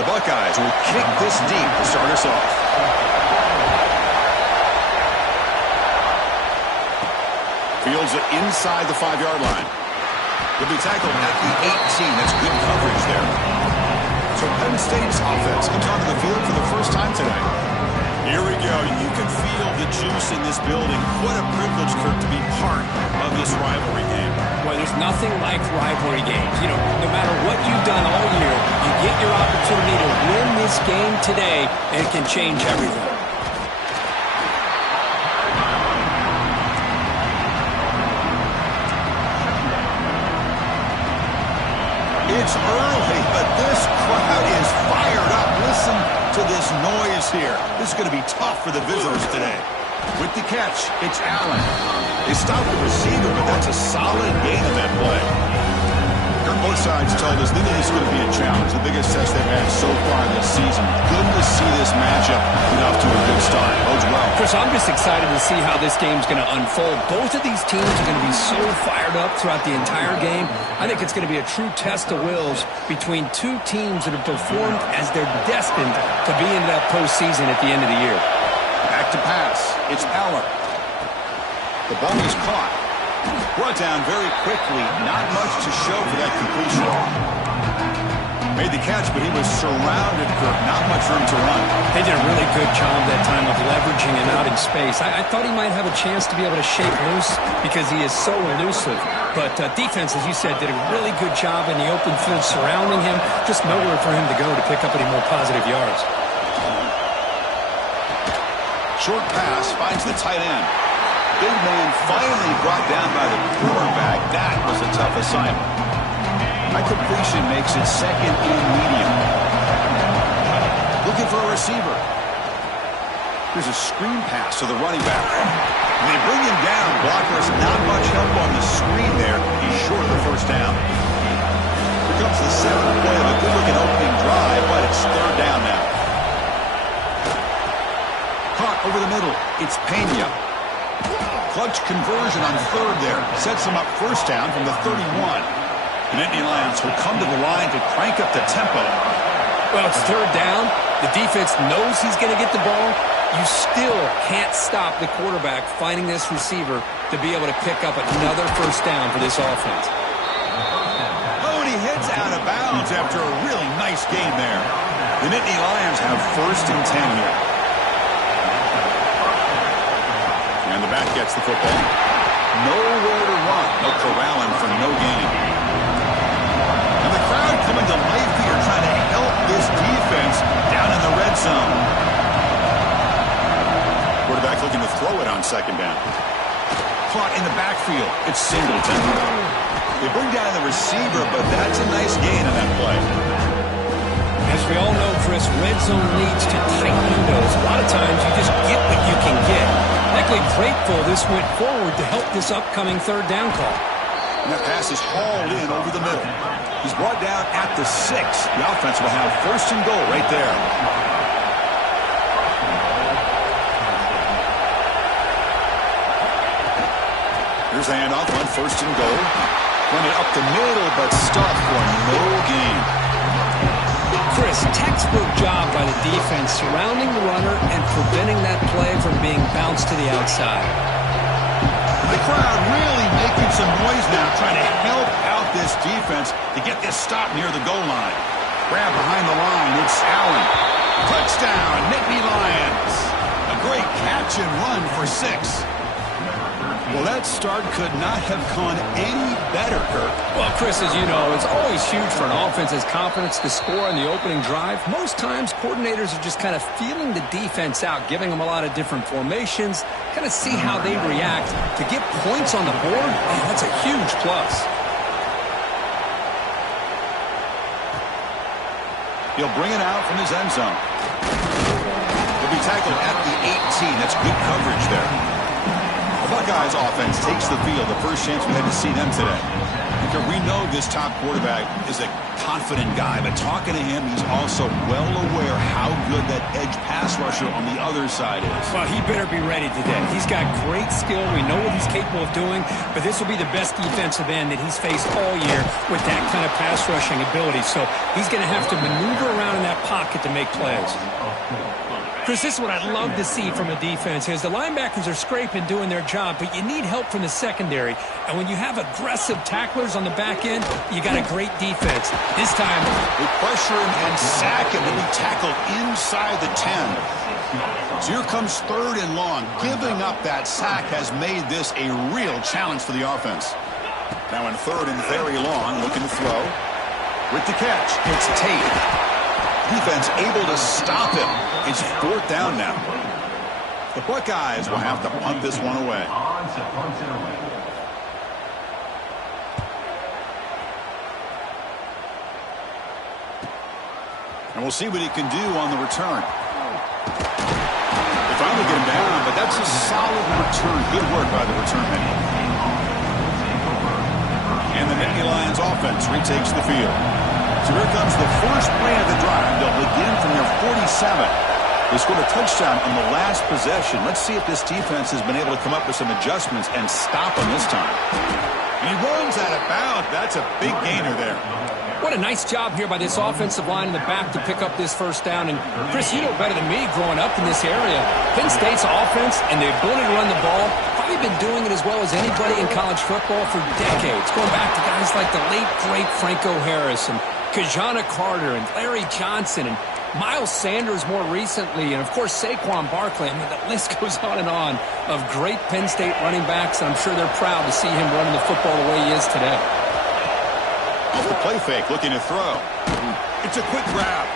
The Buckeyes will kick this deep to start us off. Fields it inside the 5-yard line. He'll be tackled at the 18. That's good coverage there. So Penn State's offense comes onto the field for the first time today. Here we go. You can feel the juice in this building. What a privilege, Kirk, to be part of this rivalry game. Well, there's nothing like rivalry games. You know, no matter what you've done all year, you get your opportunity to win this game today, and it can change everything. It's early, but this crowd is fired up. Listen to this noise here. This is going to be tough for the visitors today. With the catch, it's Allen. They stopped the receiver, but that's a solid gain of that play. Both sides told us that this is going to be a challenge, the biggest test they've had so far this season. Good to see this matchup get off to a good start. Bodes well. Chris, I'm just excited to see how this game's going to unfold. Both of these teams are going to be so fired up throughout the entire game. I think it's going to be a true test of wills between two teams that have performed as they're destined to be into that postseason at the end of the year. Back to pass. It's Allen. The ball is caught. Brought down very quickly. Not much to show for that completion. Made the catch, but he was surrounded, Kirk. Not much room to run. They did a really good job that time of leveraging him out in space. I thought he might have a chance to be able to shake loose because he is so elusive. But defense, as you said, did a really good job in the open field surrounding him. Just nowhere for him to go to pick up any more positive yards. Short pass finds the tight end. Big man finally brought down by the quarterback. That was a tough assignment. That completion makes it second and medium. Looking for a receiver. Here's a screen pass to the running back. And they bring him down. Blockers, not much help on the screen there. He's short of the first down. Here comes the seventh play of a good-looking opening drive, but it's third down now. Caught over the middle. It's Pena. Clutch conversion on third there. Sets him up first down from the 31. The Nittany Lions will come to the line to crank up the tempo. Well, it's third down. The defense knows he's going to get the ball. You still can't stop the quarterback finding this receiver to be able to pick up another first down for this offense. Oh, and he heads out of bounds after a really nice game there. The Nittany Lions have first and 10 here. And the back gets the football. Nowhere to run. No corralling for no gain. And the crowd coming to life here trying to help this defense down in the red zone. Quarterback looking to throw it on second down. Caught in the backfield. It's Singleton. They bring down the receiver, but that's a nice gain on that play. As we all know, Chris, red zone leads to tight windows. A lot of times you just get what you can get. Likely grateful this went forward to help this upcoming third down call. And that pass is hauled in over the middle. He's brought down at the 6. The offense will have first and goal right there. Here's the handoff on first and goal. Run it up the middle, but stopped for no gain. Chris, textbook job by the defense surrounding the runner and preventing that play from being bounced to the outside. The crowd really making some noise now, trying to help out this defense to get this stop near the goal line. Grab behind the line, it's Allen. Touchdown, Nittany Lions. A great catch and run for 6. Well, that start could not have gone any better, Kirk. Well, Chris, as you know, it's always huge for an offense's confidence to score on the opening drive. Most times, coordinators are just kind of feeling the defense out, giving them a lot of different formations, kind of see how they react. To get points on the board, man, that's a huge plus. He'll bring it out from his end zone. He'll be tackled at the 18. That's good coverage there. Buckeyes offense takes the field. The first chance we had to see them today. Because we know this top quarterback is a confident guy, but talking to him, he's also well aware how good that edge pass rusher on the other side is. Well, he better be ready today. He's got great skill. We know what he's capable of doing, but this will be the best defensive end that he's faced all year with that kind of pass rushing ability. So he's going to have to maneuver around in that pocket to make plays. Chris, this is what I'd love to see from a defense is the linebackers are scraping, doing their job, but you need help from the secondary. And when you have aggressive tacklers on the back end, you got a great defense. This time, they pressure him and sack him to be tackled inside the 10. So here comes 3rd and long. Giving up that sack has made this a real challenge for the offense. Now in 3rd and very long, looking to throw. With the catch, it's Tate. Defense able to stop him. It's 4th down now. The Buckeyes will have to punt this one away. And we'll see what he can do on the return. They finally get him down, but that's a solid return. Good work by the return man. And the Nittany Lions offense retakes the field. So here comes the first play of the drive. They'll begin from their 47. They scored a touchdown on the last possession. Let's see if this defense has been able to come up with some adjustments and stop them this time. And he runs out of bounds. That's a big gainer there. what a nice job here by this offensive line in the back to pick up this first down. And, Chris, you know better than me growing up in this area, Penn State's offense and the ability to run the ball, probably been doing it as well as anybody in college football for decades, going back to guys like the late, great Franco Harris and Kajana Carter and Larry Johnson and Miles Sanders more recently, and, of course, Saquon Barkley. I mean, the list goes on and on of great Penn State running backs, and I'm sure they're proud to see him running the football the way he is today. Off the play fake, looking to throw. It's a quick grab.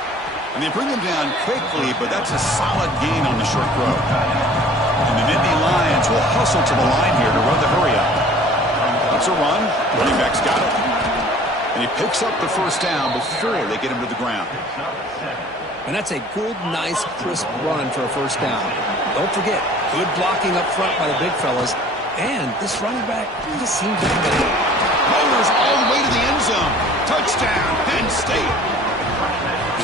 And they bring him down quickly, but that's a solid gain on the short throw. And the Nittany Lions will hustle to the line here to run the hurry-up. That's a run. Running back's got it. And he picks up the first down before they get him to the ground. And that's a good, nice, crisp run for a first down. Don't forget, good blocking up front by the big fellas. And this running back just seems to have it. Powers all the way to the end zone. Touchdown, Penn State.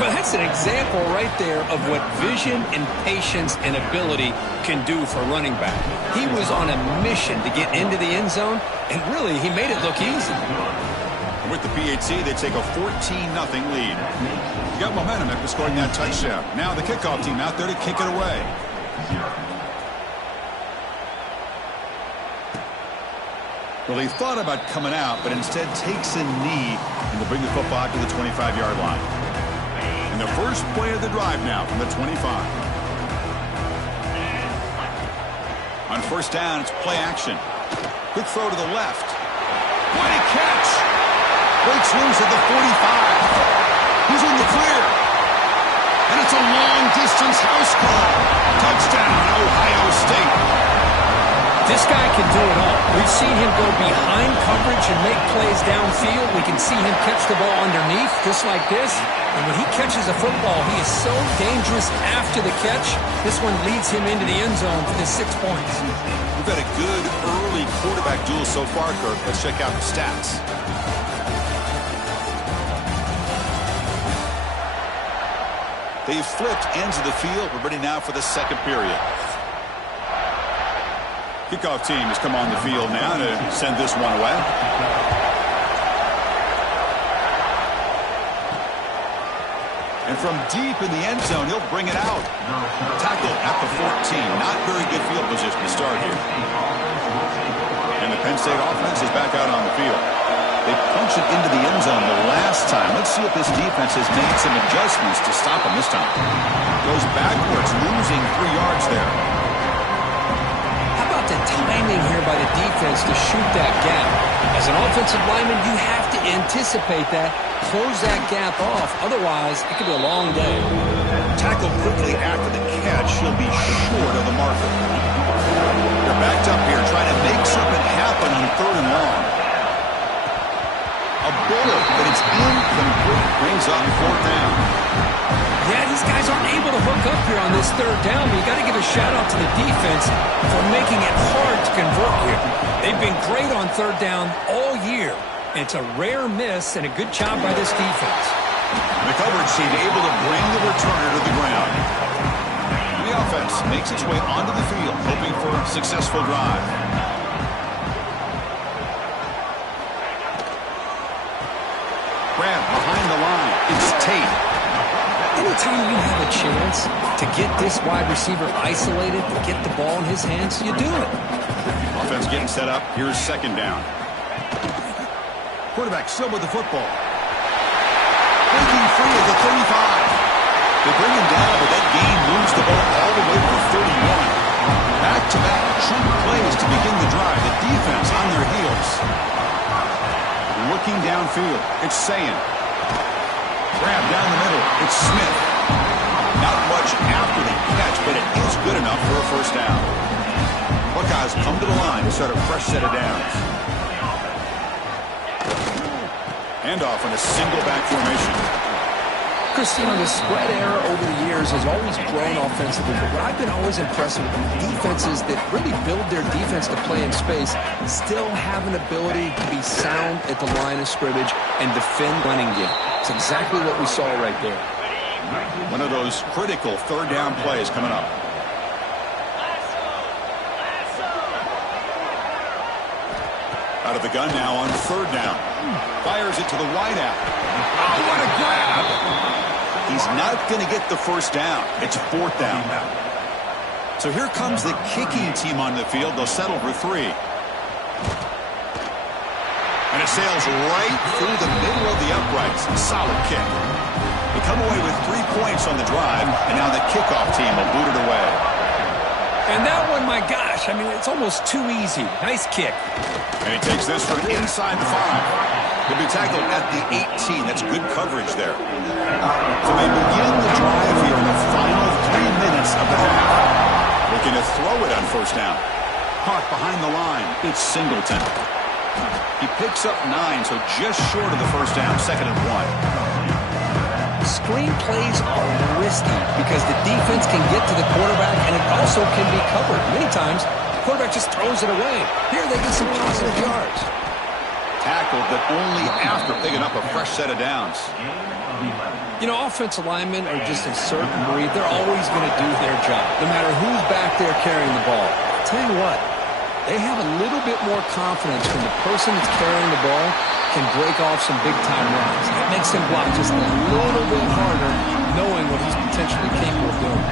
Well, that's an example right there of what vision and patience and ability can do for a running back. He was on a mission to get into the end zone, and really, he made it look easy. With the PAT, they take a 14-0 lead. Got momentum after scoring that touchdown. Now the kickoff team out there to kick it away. Well, he thought about coming out, but instead takes a knee and will bring the football out to the 25-yard line. And the first play of the drive now from the 25. On first down, it's play action. Quick throw to the left. What a catch! Breaks loose at the 45. He's in the clear. And it's a long-distance house call. Touchdown, Ohio State. This guy can do it all. We've seen him go behind coverage and make plays downfield. We can see him catch the ball underneath, just like this. And when he catches a football, he is so dangerous after the catch. This one leads him into the end zone for the 6 points. We've got a good early quarterback duel so far, Kirk. Let's check out the stats. They've flipped ends of the field. We're ready now for the second period. Kickoff team has come on the field now to send this one away. And from deep in the end zone, he'll bring it out. Tackled at the 14. Not very good field position to start here. And the Penn State offense is back out on the field. They punched it into the end zone the last time. Let's see if this defense has made some adjustments to stop them this time. Goes backwards, losing 3 yards there. the timing here by the defense to shoot that gap. As an offensive lineman, you have to anticipate that, close that gap off. Otherwise, it could be a long day. Tackled quickly after the catch. He'll be short of the marker. They're backed up here trying to make something happen on 3rd and long. A bullet, but it's incomplete. Brings up 4th down. Yeah, these guys aren't able to hook up here on this 3rd down, but you got to give a shout-out to the defense for making it hard to convert here. They've been great on 3rd down all year. It's a rare miss and a good job by this defense. The coverage team able to bring the returner to the ground. The offense makes its way onto the field, hoping for a successful drive. Grab behind the line. It's Tate. Anytime you have a chance to get this wide receiver isolated, to get the ball in his hands, you do it. Offense getting set up. Here's 2nd down. Quarterback still with the football. Breaking free at the 35. They bring him down, but that gain moves the ball all the way to the 31. Back-to-back chunk plays to begin the drive. The defense on their heels. Looking downfield. It's Sayin. Grab down the middle. It's Smith. Not much after the catch, but it is good enough for a 1st down. Buckeyes come to the line to start a fresh set of downs. Handoff in a single back formation. Christine, the spread era over the years has always grown offensively, but what I've been always impressed with defenses that really build their defense to play in space still have an ability to be sound at the line of scrimmage and defend running game. It's exactly what we saw right there. One of those critical 3rd down plays coming up. Out of the gun now on 3rd down. Fires it to the wideout. Oh, what a grab! He's not going to get the 1st down. It's 4th down. So here comes the kicking team on the field. They'll settle for 3. And it sails right through the middle of the uprights. Solid kick. They come away with 3 points on the drive, and now the kickoff team will boot it away. And that one, my gosh, I mean, it's almost too easy. Nice kick. And he takes this from inside the 5. He'll be tackled at the 18. That's good coverage there. So they begin the drive here in the final 3 minutes of the half. Looking to throw it on 1st down. Caught behind the line. It's Singleton. He picks up 9, so just short of the 1st down, 2nd and 1. Screen plays are risky because the defense can get to the quarterback and it also can be covered. Many times, the quarterback just throws it away. Here they get some positive yards. Tackled, but only after picking up a fresh set of downs. You know, offensive linemen are just a certain breed. They're always going to do their job, no matter who's back there carrying the ball. I'll tell you what, they have a little bit more confidence when the person that's carrying the ball can break off some big-time runs. That makes him block just a little bit harder, knowing what he's potentially capable of doing.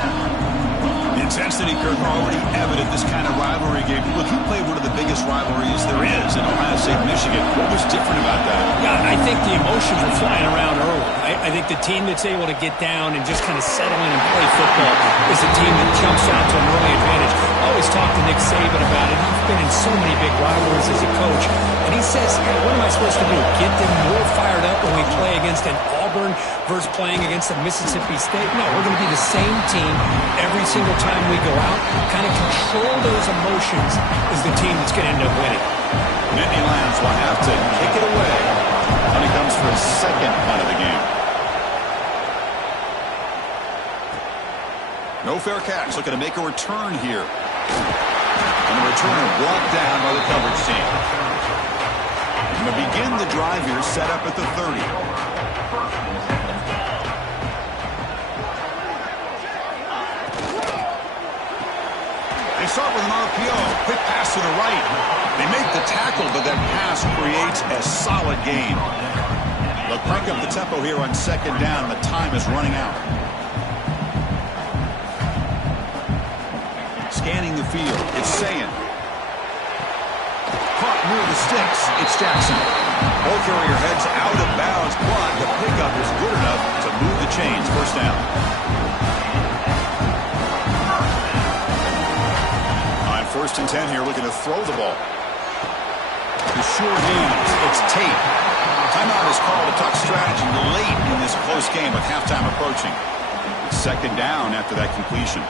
The intensity, Kirk, already evident this kind of rivalry game. Look, you played one of the biggest rivalries there is in Ohio State, Michigan. What was different about that? Yeah, I think the emotions were flying around early. I think the team that's able to get down and just kind of settle in and play football is the team that jumps out to an early advantage. I always talk to Nick Saban about it. He's been in so many big rivalries as a coach. And he says, hey, what am I supposed to do? Get them more fired up when we play against an Auburn versus playing against a Mississippi State? No, we're going to be the same team every single time we go out. Kind of control those emotions is the team that's going to end up winning. Nittany Lions will have to kick it away when he comes for his 2nd punt of the game. No fair catch. Looking to make a return here. And the return brought down by the coverage team. To begin the drive here, set up at the 30. They start with an RPO. Quick pass to the right. They make the tackle, but that pass creates a solid gain. They'll crank up the tempo here on 2nd down. The time is running out. Scanning the field. It's Sayin. Caught near the sticks. It's Jackson. Ball carrier heads out of bounds, but the pickup is good enough to move the chains. 1st down. On 1st and 10, 10 here looking to throw the ball. The short hands. It's Tate. Timeout is called. A tough strategy late in this close game with halftime approaching. Second down after that completion.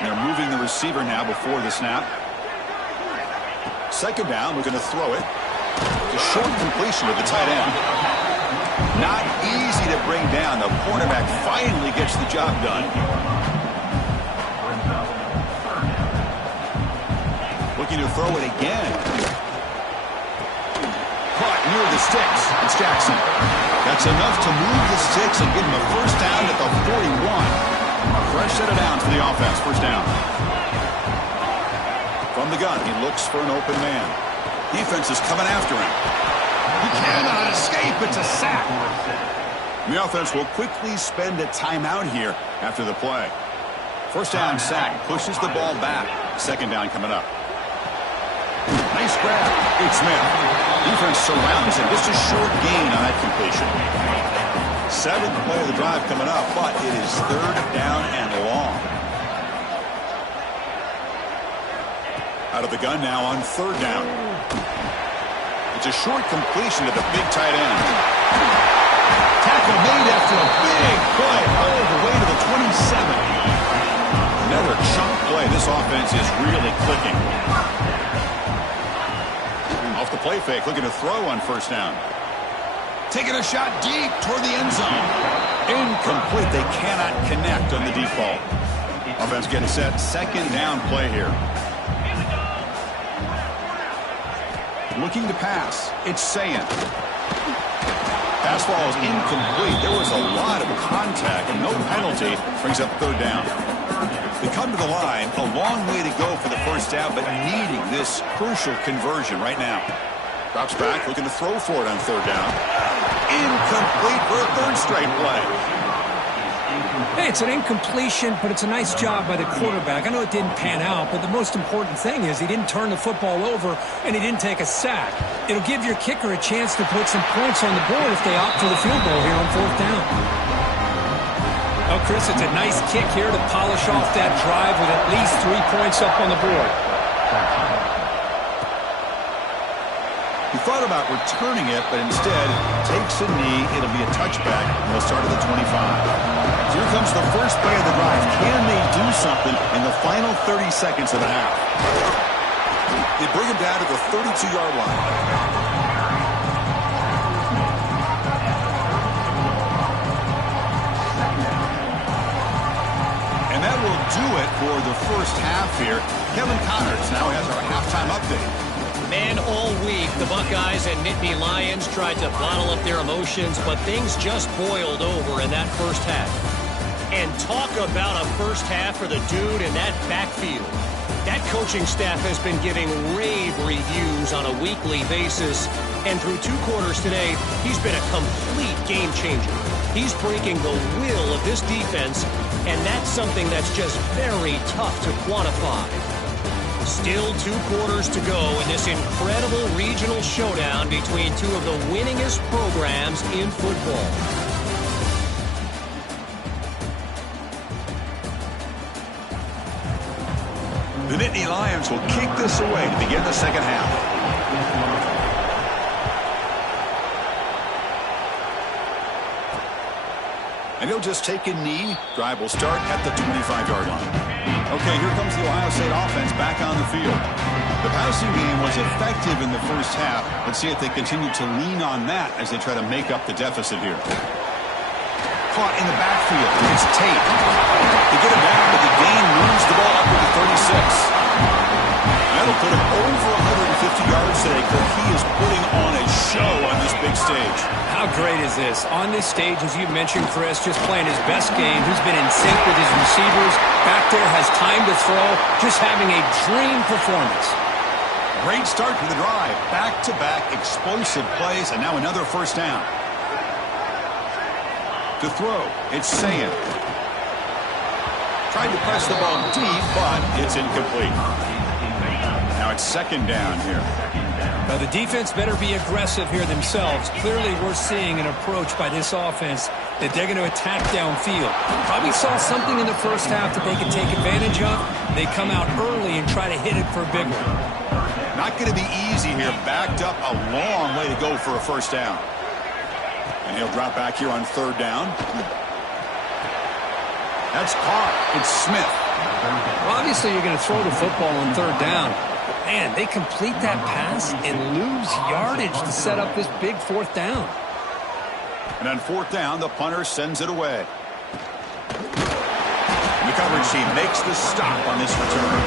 They're moving the receiver now before the snap. Second down, we're going to throw it. It's a short completion to the tight end. Not easy to bring down. The cornerback finally gets the job done. Looking to throw it again. Caught near the sticks. It's Jackson. That's enough to move the sticks and give him a first down at the 41. Fresh set of downs for the offense. First down. From the gun, he looks for an open man. Defense is coming after him. He cannot escape. It's a sack. The offense will quickly spend a timeout here after the play. First down sack. Pushes the ball back. Second down coming up. Nice grab. It's Smith. Defense surrounds him. Just a short gain on that completion. Seventh play of the drive coming up, but it is third down and long. Out of the gun now on third down. It's a short completion to the big tight end. Tackle made after a big play all the way to the 27. Another chunk play. This offense is really clicking. Off the play fake, looking to throw on first down. Taking a shot deep toward the end zone. Incomplete. They cannot connect on the deep ball. Offense getting set. Second down play here. Looking to pass. It's Sayan. Pass ball is incomplete. There was a lot of contact and no penalty. Brings up third down. They come to the line. A long way to go for the first down, but needing this crucial conversion right now. Drops back, looking to throw for it on third down. Incomplete for a third straight play. Hey, it's an incompletion, but it's a nice job by the quarterback. I know it didn't pan out, but the most important thing is he didn't turn the football over and he didn't take a sack. It'll give your kicker a chance to put some points on the board if they opt for the field goal here on fourth down. Oh, Chris, it's a nice kick here to polish off that drive with at least 3 points up on the board. He thought about returning it, but instead takes a knee. It'll be a touchback, and they'll start at the 25. Here comes the first play of the drive. Can they do something in the final 30 seconds of the half? They bring him down to the 32-yard line. And that will do it for the first half here. Kevin Connors now has our halftime update. Man, all week, the Buckeyes and Nittany Lions tried to bottle up their emotions, but things just boiled over in that first half. And talk about a first half for the dude in that backfield. That coaching staff has been giving rave reviews on a weekly basis, and through 2 quarters today, he's been a complete game changer. He's breaking the will of this defense, and that's something that's just very tough to quantify. Still 2 quarters to go in this incredible regional showdown between 2 of the winningest programs in football. The Nittany Lions will kick this away to begin the second half. And he'll just take a knee. Drive will start at the 25-yard line. Okay, here comes the Ohio State offense back on the field. The passing game was effective in the first half. Let's see if they continue to lean on that as they try to make up the deficit here. Caught in the backfield. It's Tate. They get him down, but the gain moves the ball up to the 36. That'll put him over 150 yards today, because he is putting on a show on this big stage. How great is this? On this stage, as you mentioned, Chris, just playing his best game. He's been in sync with his receivers. Back there, has time to throw. Just having a dream performance. Great start to the drive. Back-to-back explosive plays, and now another first down. To throw, it's Sayan. Tried to press the ball deep, but it's incomplete. Now it's second down here. Now, the defense better be aggressive here themselves. Clearly, we're seeing an approach by this offense that they're going to attack downfield. Probably saw something in the first half that they could take advantage of. They come out early and try to hit it for a big one. Not going to be easy here. Backed up a long way to go for a first down. And he'll drop back here on third down. That's caught. It's Smith. Well, obviously, you're going to throw the football on third down. Man, they complete that pass and lose yardage to set up this big fourth down. And on fourth down, the punter sends it away. The coverage team makes the stop on this return.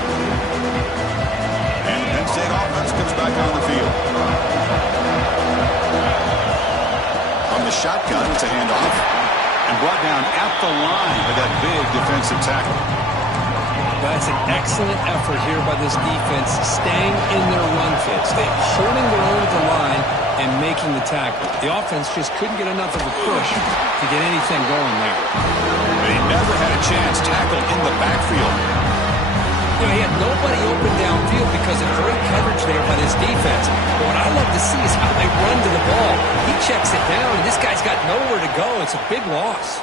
And the Penn State offense comes back on the field. From the shotgun, it's a handoff. And brought down at the line by that big defensive tackle. That's an excellent effort here by this defense, staying in their run fits. They're holding their own at the line and making the tackle. The offense just couldn't get enough of a push to get anything going there. They never had a chance tackled in the backfield. You know, he had nobody open downfield because of great coverage there by this defense. But what I love to see is how they run to the ball. He checks it down, and this guy's got nowhere to go. It's a big loss.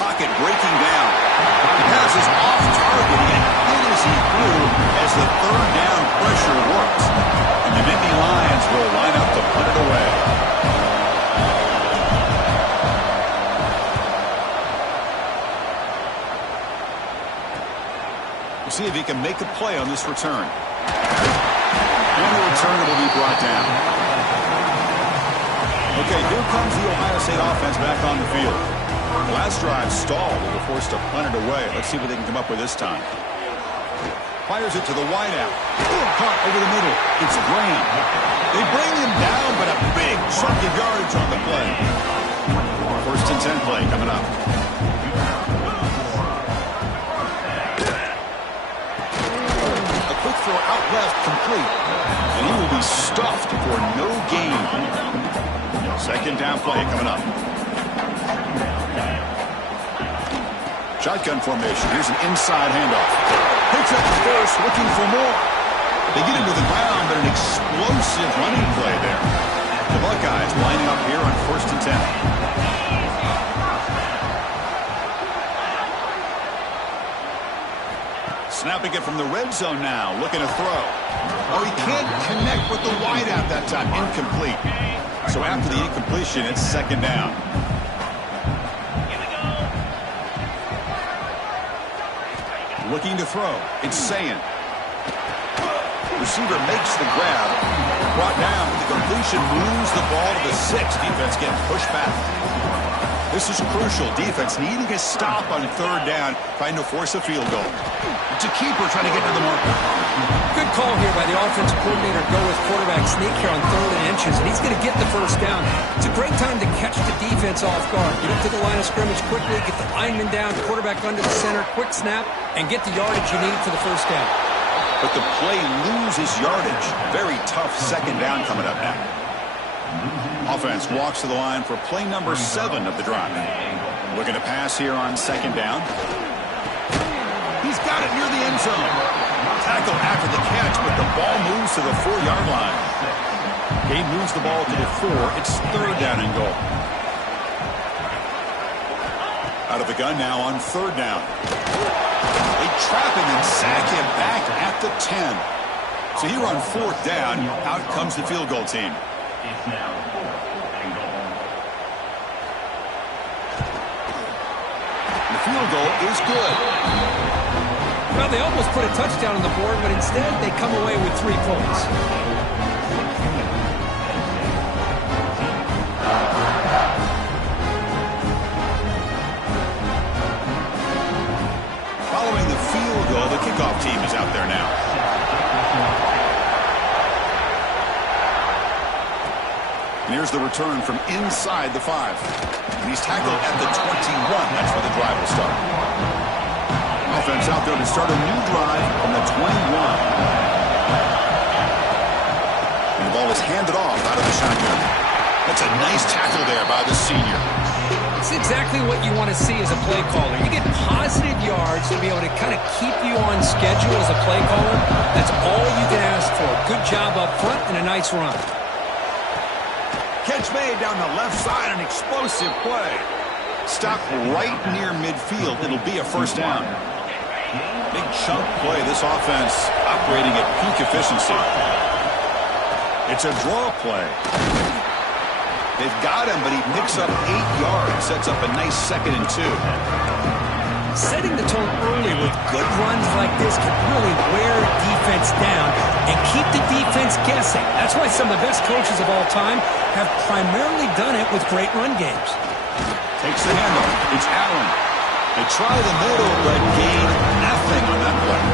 Pocket breaking down. The pass is off target and hit as he threw as the third down pressure works. And the Nittany Lions will line up to put it away. We'll see if he can make a play on this return. And the return will be brought down. Okay, here comes the Ohio State offense back on the field. Last drive stalled. They were forced to punt it away. Let's see what they can come up with this time. Fires it to the wideout. Caught over the middle. It's Graham. They bring him down, but a big chunk of yardage on the play. First and 10 play coming up. A quick throw out left, complete. And he will be stuffed for no gain. Second down play coming up. Shotgun formation. Here's an inside handoff. Picks up the first, looking for more. They get him to the ground, but an explosive running play there. The Buckeyes lining up here on first and 10. Snapping it from the red zone now, looking to throw. Oh, he can't connect with the wideout that time. Incomplete. So after the incompletion, it's second down. Looking to throw. It's Sayin. Receiver makes the grab. Brought down with the completion. Moves the ball to the 6. Defense getting pushed back. This is crucial. Defense needing a stop on third down, trying to force a field goal. It's a keeper trying to get to the marker. Good call here by the offensive coordinator. Go with quarterback sneak here on third and inches, and he's going to get the first down. It's a great time to catch the defense off guard. Get up to the line of scrimmage quickly, get the lineman down, quarterback under the center, quick snap, and get the yardage you need for the first down. But the play loses yardage. Very tough second down coming up now. Offense walks to the line for play number 7 of the drive. Looking to pass here on second down. He's got it near the end zone. Tackle after the catch, but the ball moves to the 4-yard line. He moves the ball to the 4. It's third down and goal. Out of the gun now on third down. They trap him and sack him back at the 10. So here on fourth down, out comes the field goal team. It's now 4th and goal. The field goal is good. Well, they almost put a touchdown on the board, but instead they come away with 3 points. Following the field goal, the kickoff team is out there now. And here's the return from inside the 5. And he's tackled at the 21. That's where the drive will start. Offense out there to start a new drive from the 21. And the ball is handed off out of the shotgun. That's a nice tackle there by the senior. That's exactly what you want to see as a play caller. You get positive yards to be able to kind of keep you on schedule as a play caller. That's all you can ask for. Good job up front and a nice run. Catch made down the left side, an explosive play. Stop right near midfield. It'll be a first down. Big chunk play. This offense operating at peak efficiency. It's a draw play. They've got him, but he picks up 8 yards. Sets up a nice 2nd and 2. Setting the tone early with good runs like this can really wear defense down and keep the defense guessing. That's why some of the best coaches of all time have primarily done it with great run games. Takes the handle. It's Allen. They try the middle, but gain nothing on that play.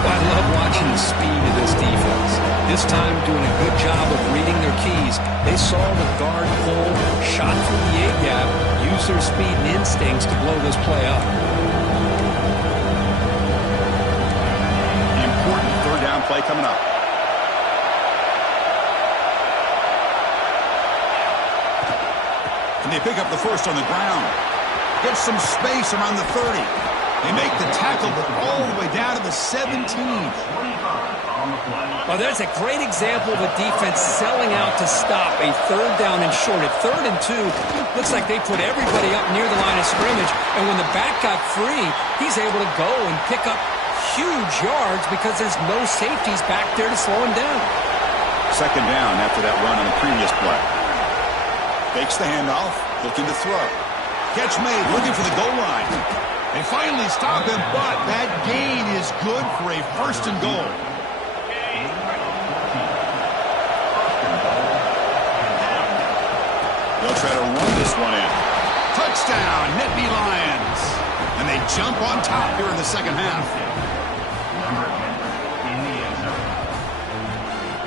I love watching the speed of this defense. This time doing a good job of reading their keys. They saw the guard pull, shot through the A-gap, use their speed and instincts to blow this play up. The important 3rd down play coming up. And they pick up the first on the ground. Get some space around the 30. They make the tackle, but all the way down to the 17. Well, that's a great example of a defense selling out to stop a 3rd down and short. At 3rd and 2, looks like they put everybody up near the line of scrimmage, and when the back got free, he's able to go and pick up huge yards because there's no safeties back there to slow him down. 2nd down after that run on the previous play. Fakes the handoff, looking to throw. Catch made, looking for the goal line. They finally stop him, but That gain is good for a 1st and goal. they'll try to run this one in. Touchdown, Nittany Lions. And they jump on top here in the 2nd half.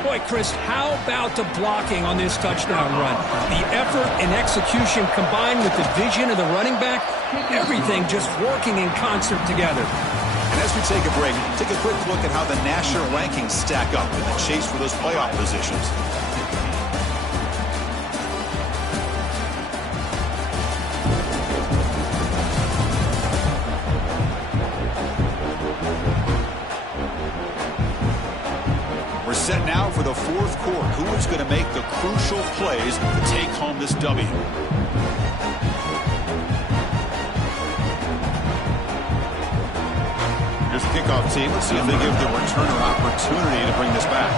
Boy, Chris, how about the blocking on this touchdown run? The effort and execution combined with the vision of the running back, everything just working in concert together. And as we take a break, take a quick look at how the national rankings stack up in the chase for those playoff positions. We're set now for the 4th quarter. Who is going to make the crucial plays to take home this W? Here's the kickoff team. Let's see if they give the returner opportunity to bring this back.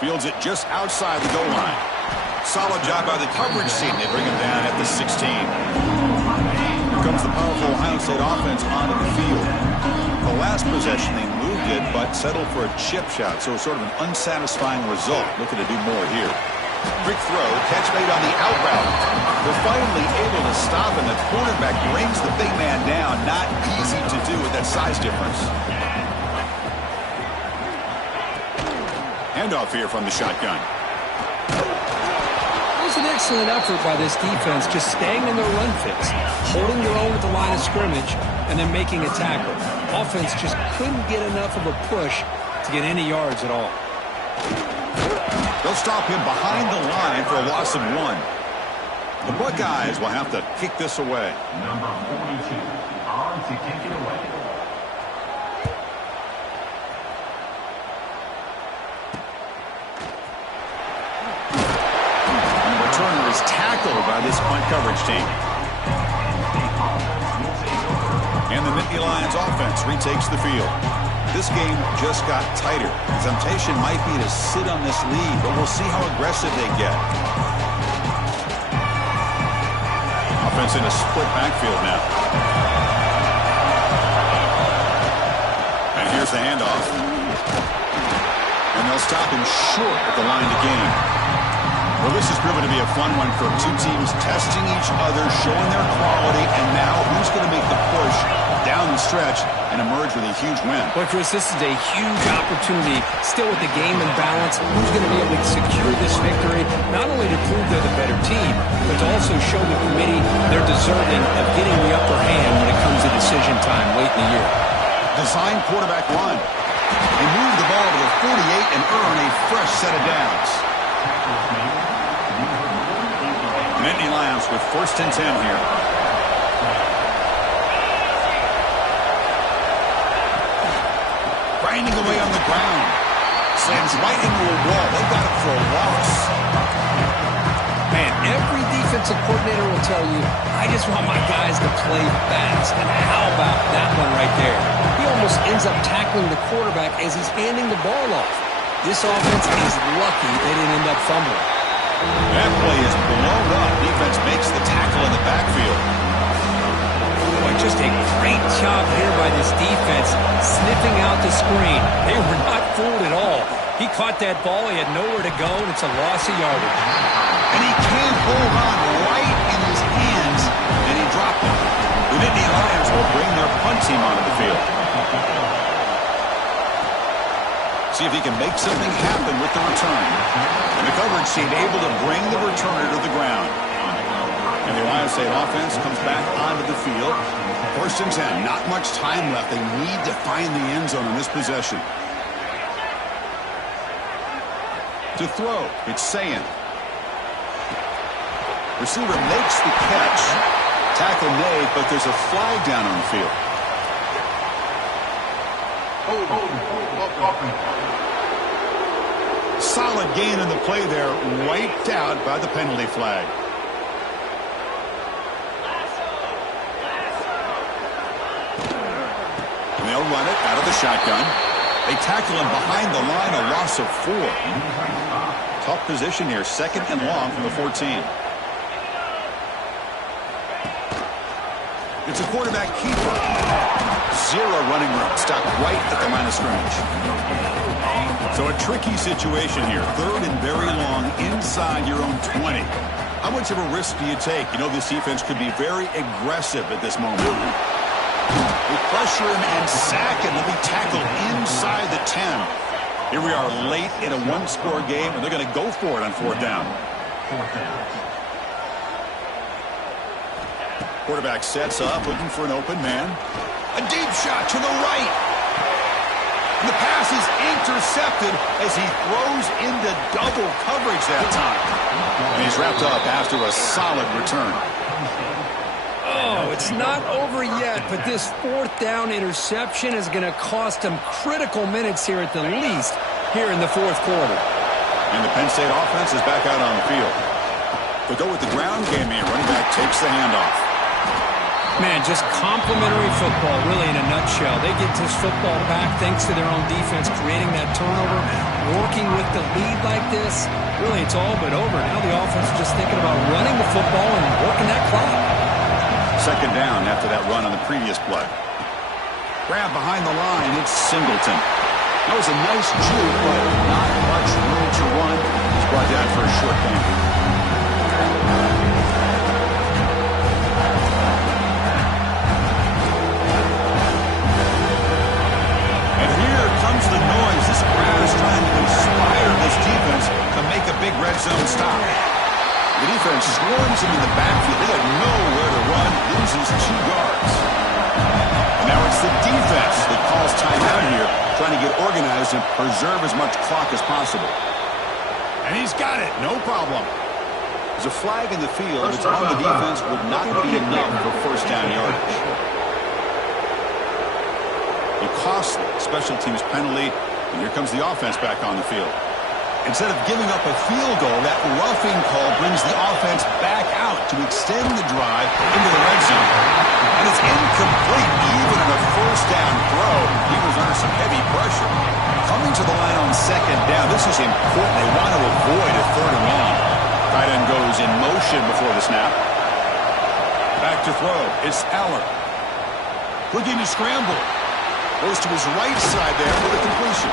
Fields it just outside the goal line. Solid job by the coverage team. They bring him down at the 16. Here comes the powerful Ohio State offense onto the field. The last possession, they moved it, but settled for a chip shot, so sort of an unsatisfying result. Looking to do more here. Quick throw, catch made on the out route. They're finally able to stop, and the quarterback brings the big man down. Not easy to do with that size difference. Handoff here from the shotgun. It was an excellent effort by this defense, just staying in their run fits, holding their own at the line of scrimmage, and then making a tackle. Offense just couldn't get enough of a push to get any yards at all. They'll stop him behind the line for a loss of 1. The Buckeyes will have to kick this away. Number 42 on to kick it away. And the returner is tackled by this punt coverage team. And the Nittany Lions offense retakes the field. This game just got tighter. The temptation might be to sit on this lead, but we'll see how aggressive they get. Offense in a split backfield now. And here's the handoff. And they'll stop him short at the line to gain. Well, this has proven to be a fun one for two teams testing each other, showing their quality, and now who's going to make the push down the stretch and emerge with a huge win. Well, Chris, this is a huge opportunity, still with the game in balance. Who's going to be able to secure this victory, not only to prove they're the better team, but to also show the committee they're deserving of getting the upper hand when it comes to decision time late in the year. Design quarterback run. They move the ball to the and earn a fresh set of downs. Nittany Lions with 1st and 10 here. Grinding away on the ground. Slams right into a wall. They got it for a loss. Man, every defensive coordinator will tell you, I just want my guys to play fast. And how about that one right there? He almost ends up tackling the quarterback as he's handing the ball off. This offense is lucky they didn't end up fumbling. That play is blown up. Defense makes the tackle in the backfield. Boy, just a great job here by this defense, sniffing out the screen. They were not fooled at all. He caught that ball. He had nowhere to go, and it's a loss of yardage. And he can't hold on right in his hands, and he dropped it. The Nittany Lions will bring their punt team onto the field. See if he can make something happen with the return. And the coverage team able to bring the returner to the ground. And the Ohio State offense comes back onto the field. 1st and 10. Not much time left. They need to find the end zone on this possession. To throw, it's Sayin. Receiver makes the catch. Tackle made, but there's a flag down on the field. Solid gain in the play there, wiped out by the penalty flag. And they'll run it out of the shotgun. They tackle him behind the line, a loss of 4. Tough position here, 2nd and long from the 14. It's a quarterback keeper. 0 running room, stopped right at the line of scrimmage. So a tricky situation here. 3rd and very long inside your own 20. How much of a risk do you take? You know this defense could be very aggressive at this moment. They pressure him and sack him. They'll be tackled inside the 10. Here we are late in a 1-score game, and they're going to go for it on 4th down. Quarterback sets up, looking for an open man. A deep shot to the right. And the pass is intercepted as he throws into double coverage that time. And he's wrapped up after a solid return. Oh, it's not over yet, but this 4th down interception is going to cost him critical minutes here at the least here in the 4th quarter. And the Penn State offense is back out on the field. They'll go with the ground game here. Running back takes the handoff. Man, just complimentary football, really, in a nutshell. They get this football back thanks to their own defense, creating that turnover, working with the lead like this. Really, it's all but over. Now the offense is just thinking about running the football and working that clock. 2nd down after that run on the previous play. Grab behind the line, it's Singleton. That was a nice juke, but not much room to run. He's brought down for a short gain. The noise. This crowd is trying to inspire this defense to make a big red zone stop. The defense swarms him in the backfield. They have nowhere to run. Loses 2 guards. And now it's the defense that calls timeout here, trying to get organized and preserve as much clock as possible. And he's got it. No problem. There's a flag in the field. It's on the defense. Would not be enough for 1st down yardage. A costly special teams penalty, and here comes the offense back on the field. Instead of giving up a field goal, that roughing call brings the offense back out to extend the drive into the red zone. And it's incomplete, even in a 1st down throw. He was under some heavy pressure. Coming to the line on 2nd down, this is important. They want to avoid a 3rd and long. Tight end goes in motion before the snap. Back to throw. It's Allen. Looking to scramble. Goes to his right side there for the completion.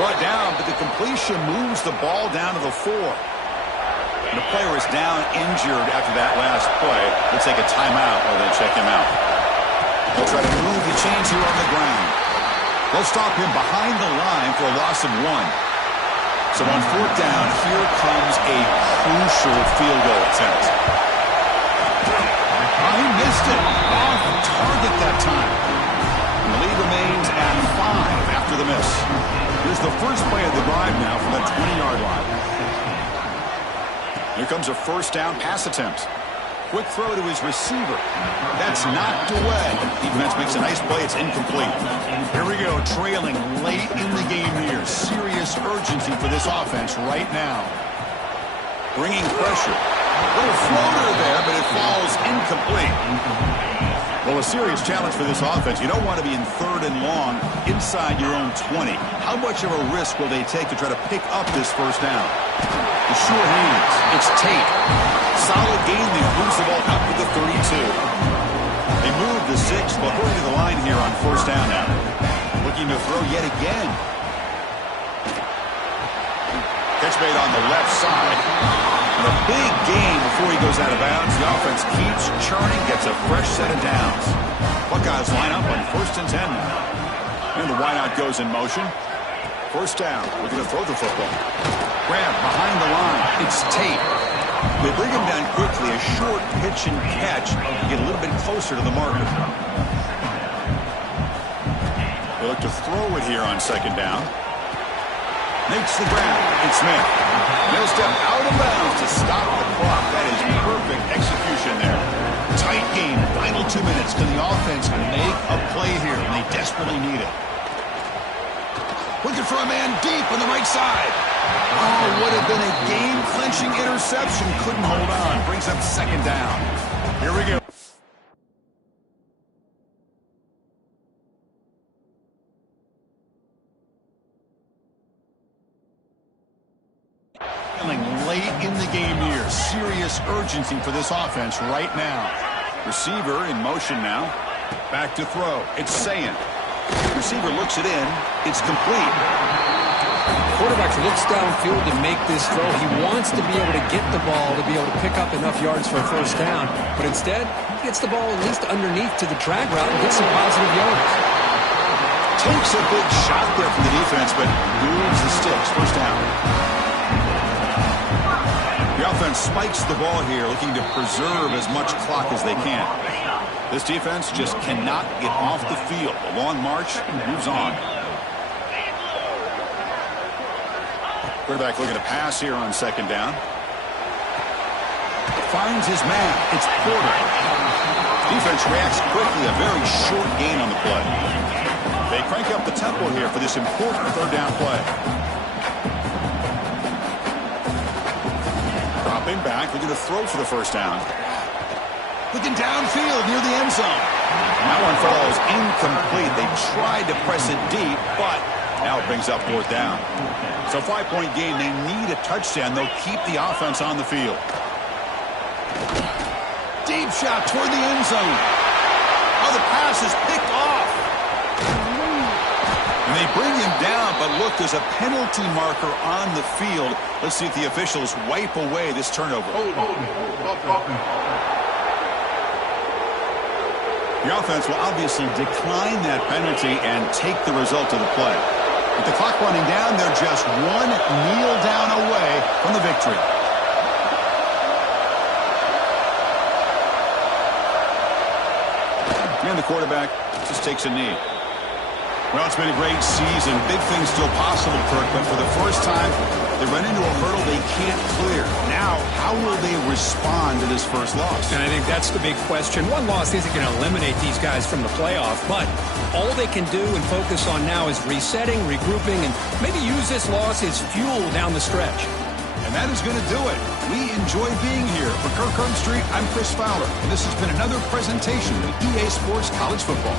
Brought down, but the completion moves the ball down to the 4. And the player is down injured after that last play. Let's take a timeout while they check him out. They'll try to move the chains here on the ground. They'll stop him behind the line for a loss of 1. So on 4th down, here comes a crucial field goal attempt. Oh, he missed it. Off target that time. The lead remains at 5 after the miss. Here's the first play of the drive now from the 20-yard line. Here comes a first down pass attempt. Quick throw to his receiver. That's knocked away. Defense makes a nice play. It's incomplete. Here we go, trailing late in the game here. Serious urgency for this offense right now. Bringing pressure. Little floater there, but it falls incomplete. Well, a serious challenge for this offense. You don't want to be in 3rd and long inside your own 20. How much of a risk will they take to try to pick up this first down? The sure hands. It's Tate. Solid gain there. Moves the ball up to the 32. They move the 6, but going to the line here on first down now. Looking to throw yet again. Catch made on the left side. And a big gain before he goes out of bounds. The offense keeps churning, gets a fresh set of downs. Buckeyes line up on 1st and 10 now. And the wideout goes in motion. First down. Looking to throw the football. Grab behind the line. It's Tate. They bring him down quickly. A short pitch and catch. Get a little bit closer to the marker. They look to throw it here on 2nd down. Makes the grab. It's Smith. No step out of bounds to stop the clock. That is perfect execution there. Tight game. Final 2 minutes. Can the offense make a play here? And they desperately need it. Looking for a man deep on the right side. Oh, would have been a game-clinching interception. Couldn't hold on. Brings up 2nd down. Here we go. Late in the game here. Serious urgency for this offense right now. Receiver in motion now. Back to throw. It's Sayin. Receiver looks it in. It's complete. Quarterback looks downfield to make this throw. He wants to be able to get the ball to be able to pick up enough yards for a first down. But instead, he gets the ball at least underneath to the drag route and gets some positive yards. Takes a big shot there from the defense, but moves the sticks. First down. The offense spikes the ball here, looking to preserve as much clock as they can. This defense just cannot get off the field. A long march moves on. Quarterback looking to pass here on 2nd down. Finds his man. It's Porter. Defense reacts quickly. A very short gain on the play. They crank up the tempo here for this important 3rd down play. Dropping back, looking to throw for the first down. Looking downfield near the end zone. That one falls incomplete. They tried to press it deep, but now it brings up 4th down. So 5-point game. They need a touchdown. They'll keep the offense on the field. Deep shot toward the end zone. Oh, the pass is picked off. And they bring him down, but look, there's a penalty marker on the field. Let's see if the officials wipe away this turnover. The offense will obviously decline that penalty and take the result of the play. With the clock running down, they're just one kneel down away from the victory. And the quarterback just takes a knee. Well, it's been a great season. Big things still possible, Kirk, but for the first time, they run into a hurdle they can't clear. Now, how will they respond to this first loss? And I think that's the big question. One loss isn't going to eliminate these guys from the playoff, but all they can do and focus on now is resetting, regrouping, and maybe use this loss as fuel down the stretch. And that is going to do it. We enjoy being here. For Kirk Herbstreit, I'm Chris Fowler, and this has been another presentation of EA Sports College Football.